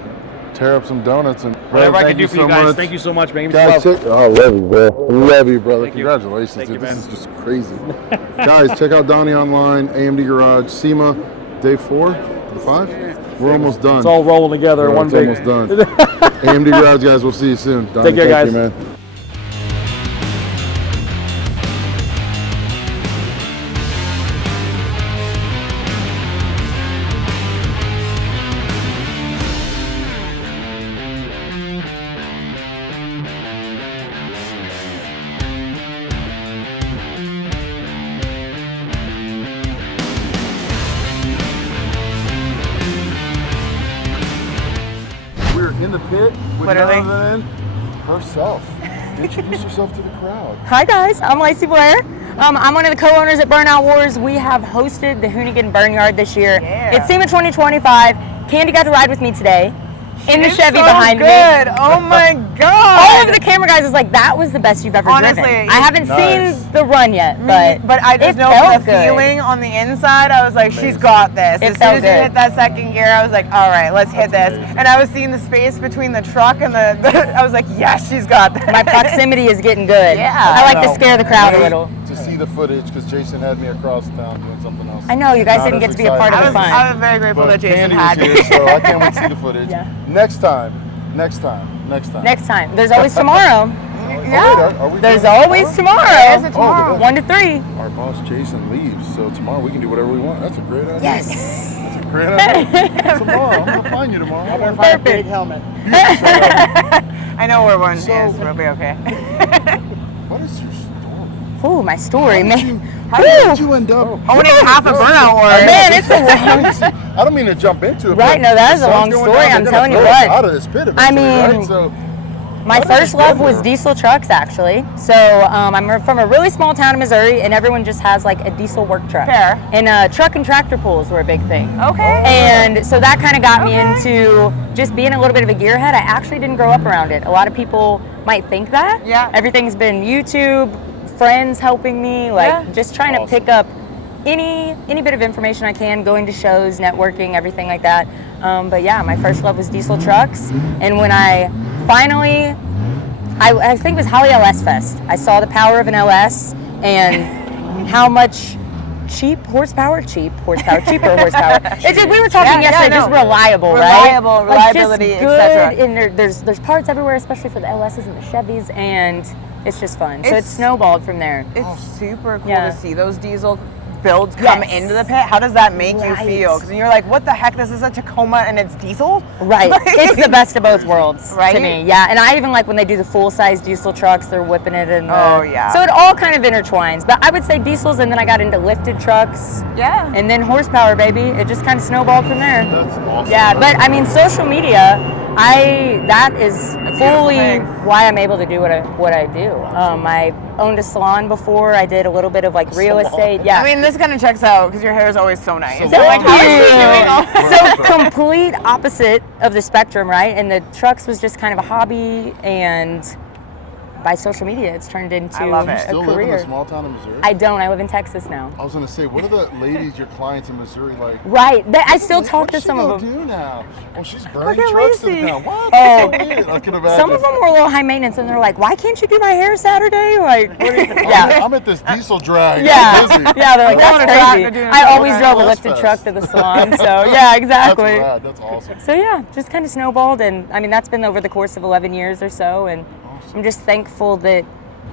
tear up some donuts. And whatever I can do for you guys. Thank you so much, man. Guys, I love you, bro. Love you, brother. Thank you. Congratulations, Thank dude. you, This man. is just crazy. Guys, check out Donnie online, AMD Garage, SEMA, day 4, 5. We're almost done. It's all rolling together in one it's big. almost done. AMD Garage, guys. We'll see you soon. Donnie, Take care, thank guys. you, man. We're in the pit with Literally. none other than herself. Introduce yourself to the crowd. Hi guys, I'm Lacey Blair. I'm one of the co-owners at Burnout Wars. We have hosted the Hoonigan Burnyard this year. Yeah. It's SEMA 2025. Candy got to ride with me today in the She's Chevy so behind me. good. Oh my god. All of the camera guys is like, that was the best you've ever Honestly, driven. I haven't Nice. seen the run yet, but I just it know felt the good. feeling on the inside. I was like, she's got this. It As soon felt as you good. hit that second gear, I was like, all right, let's hit this. And I was seeing the space between the truck and the I was like, yes, she's got this. My proximity is getting good. Yeah. I like to Now, scare the crowd a wait little. to see the footage because Jason had me across town doing something else. I know, you guys Not didn't as get to be a part of exciting. the fun. I was very grateful But that Jason Candy had was me. here, so I can't wait to see the footage. Yeah. Next time. Next time. Next time. There's always tomorrow. Yeah. Are we There's doing always tomorrow. There is a tomorrow. Oh, 1 to 3. our boss Jason leaves, so tomorrow we can do whatever we want. That's a great idea. Yes. That's a great idea. Tomorrow, I'm gonna find you tomorrow. Perfect. helmet. I know where one So- is. We'll be okay. What is your story? Ooh, my story, man. How did you end up Owning half a burnout war. Man, it's a crazy? I don't mean to jump into it. Right, but no, that is the a long sun's going story, down, I'm they're telling gonna you throw us what. out of this pit I eventually, mean, right? So My how did first you love get was there? diesel trucks, actually. So I'm from a really small town in Missouri, and everyone just has like a diesel work truck. Fair. And truck and tractor pulls were a big thing. Okay. And so that kind of got me into just being a little bit of a gearhead. I actually didn't grow up around it. A lot of people might think that. Yeah. Everything's been YouTube, friends helping me, like Yeah. just trying to pick up any bit of information I can, going to shows, networking, everything like that. But yeah, my first love was diesel trucks. And when I finally, I think it was Holly LS Fest, I saw the power of an LS and how much cheaper horsepower. It's just, we were talking Yeah, yesterday, no. just reliable, Reliable, right? Like, just reliability, good, etc. and there's parts everywhere, especially for the LSs and the Chevys, and it's just fun. So it It's- snowballed from there. It's super cool Yeah. to see those diesel builds come Yes. into the pit. How does that make you Right. feel? Because you're like, what the heck? This is a Tacoma and it's diesel? Right. Like- It's the best of both worlds Right? to me. Yeah. And I even like when they do the full size diesel trucks, they're whipping it in the, Oh, yeah. So it all kind of intertwines. But I would say diesels, and then I got into lifted trucks. Yeah. And then horsepower, baby. It just kind of snowballed from there. That's awesome. Yeah, but I mean, social media, that is fully thing. why I'm able to do what I do. I owned a salon before. I did a little bit of like real estate. Yeah. I mean, this kind of checks out because your hair is always so nice. So I'm like, how is she doing all So complete opposite of the spectrum, right? And the trucks was just kind of a hobby, and by social media, it's turned into I love You it. a still live in career. a small town in Missouri? I don't. I live in Texas now. I was gonna say, what are the ladies, your clients in Missouri, like? Right. I still talk What to does she some go of them. do now? Well, she's burning at trucks to Lacey. the town. What? Oh. That's so weird. I can imagine. Some of them were a little high maintenance, and they're like, "Why can't you do my hair Saturday?" Like, what are you? Yeah. I'm at this diesel drag. Yeah, I'm busy. yeah, they're like, We're on a that's track crazy. to do I always another drove a West lifted Fest. truck to the salon, so yeah, exactly. That's rad. That's awesome. So yeah, just kind of snowballed, and I mean that's been over the course of 11 years or so, and I'm just thankful that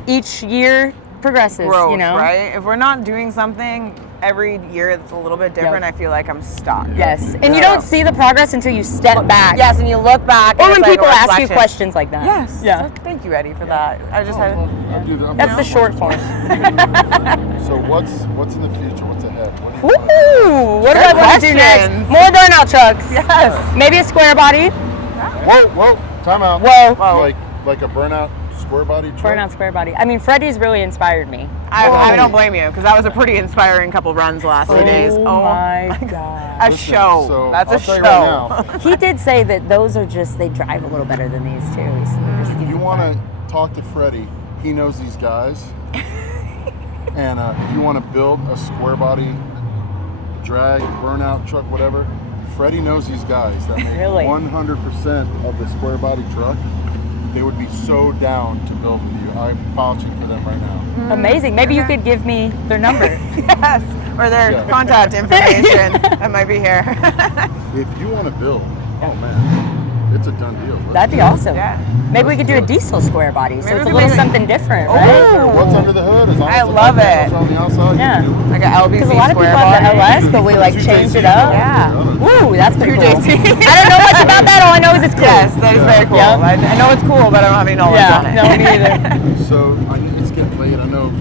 each year progresses. growth, you know, right? If we're not doing something every year that's a little bit different, I feel like I'm stuck. Yes, and you don't see the progress until you step back. Yes, and you look back. Or and when it's like people a ask you reflection. questions like that. Yes. Yeah. Thank you, Eddie, for that. I just had. I do that. That's the short form. So what's in the future? What's ahead? What do you Woo! What do I want to do next? questions. More burnout trucks. Yes. Maybe a square body. Whoa! Time out. Whoa. Like a burnout square body truck? Burnout square body. I mean, Freddie's really inspired me. I don't blame you because that was a pretty inspiring couple runs the last few days. Oh my god. A Listen, show. so That's I'll a tell show. you right now, He did say that those are just, they drive a little better than these too. if you want to talk to Freddie, he knows these guys. And if you want to build a square body drag, burnout truck, whatever, Freddie knows these guys that make Really? 100% of the square body truck. They would be so down to build with you. I'm vouching for them right now. Amazing. Maybe you could give me their number. Yes. Or their Yeah. contact information that might be here. If you want to build, oh man, it's a done deal. That'd be awesome. Yeah. Maybe we could do a diesel square body, so Maybe it's we a could little make something different, right? What's under the hood? As long I as the love light it. panels are on the outside. Yeah. You can do Like an LBC Because a lot of people square have the body. LS, but we like changed it up. Yeah. Woo, that's pretty cool. JT. I don't know much about that. All I know is it's cool. Yes, that is very cool. Yeah. I know it's cool, but I don't have any knowledge on it. No, me either. it. So it's getting late. I know.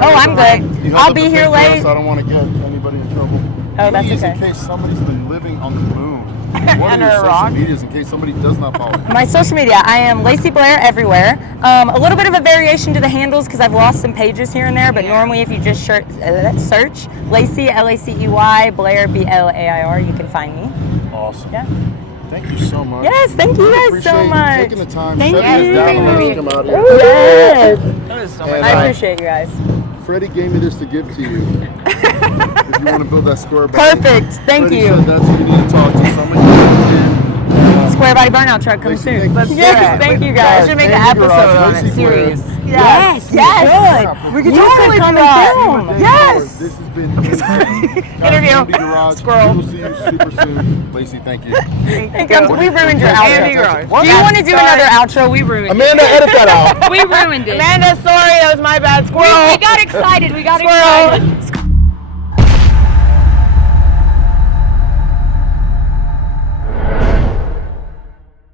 Oh, I'm good. You I'll held up be the here big for us. late. I don't want to get anybody in trouble. Oh, that's Please, okay. in case somebody's been living on the moon. What are Under your a social rock? medias in case somebody does not follow you? My social media, I am Lacey Blair everywhere. A little bit of a variation to the handles because I've lost some pages here and there, but normally if you just search Lacey, L-A-C-E-Y, Blair, B-L-A-I-R, you can find me. Awesome. Yeah. Thank you so much. Yes, thank you guys so Appreciate much. taking the time. Thank shutting you. us down and letting us come out here. Yes. That was so And, I appreciate you guys. Freddie gave me this to give to you. If you want to build that square body. Perfect. Thank Freddie you. said that's who you need to talk to. So I'm gonna Square body burnout truck coming soon. Let's Yes, thank you guys. We should make an episode on it, series. Yes, yes. We could You totally should come do and that. film. Yes. This has been Interview. Andy Garage. Squirrel. We'll see you super soon. Lacey, thank you. We ruined your Andy outro. Garage. Do you want to do another outro? We ruined Amanda, edit that out. it. We ruined it. Amanda, sorry, that was my bad. Squirrel. We got excited. We got excited.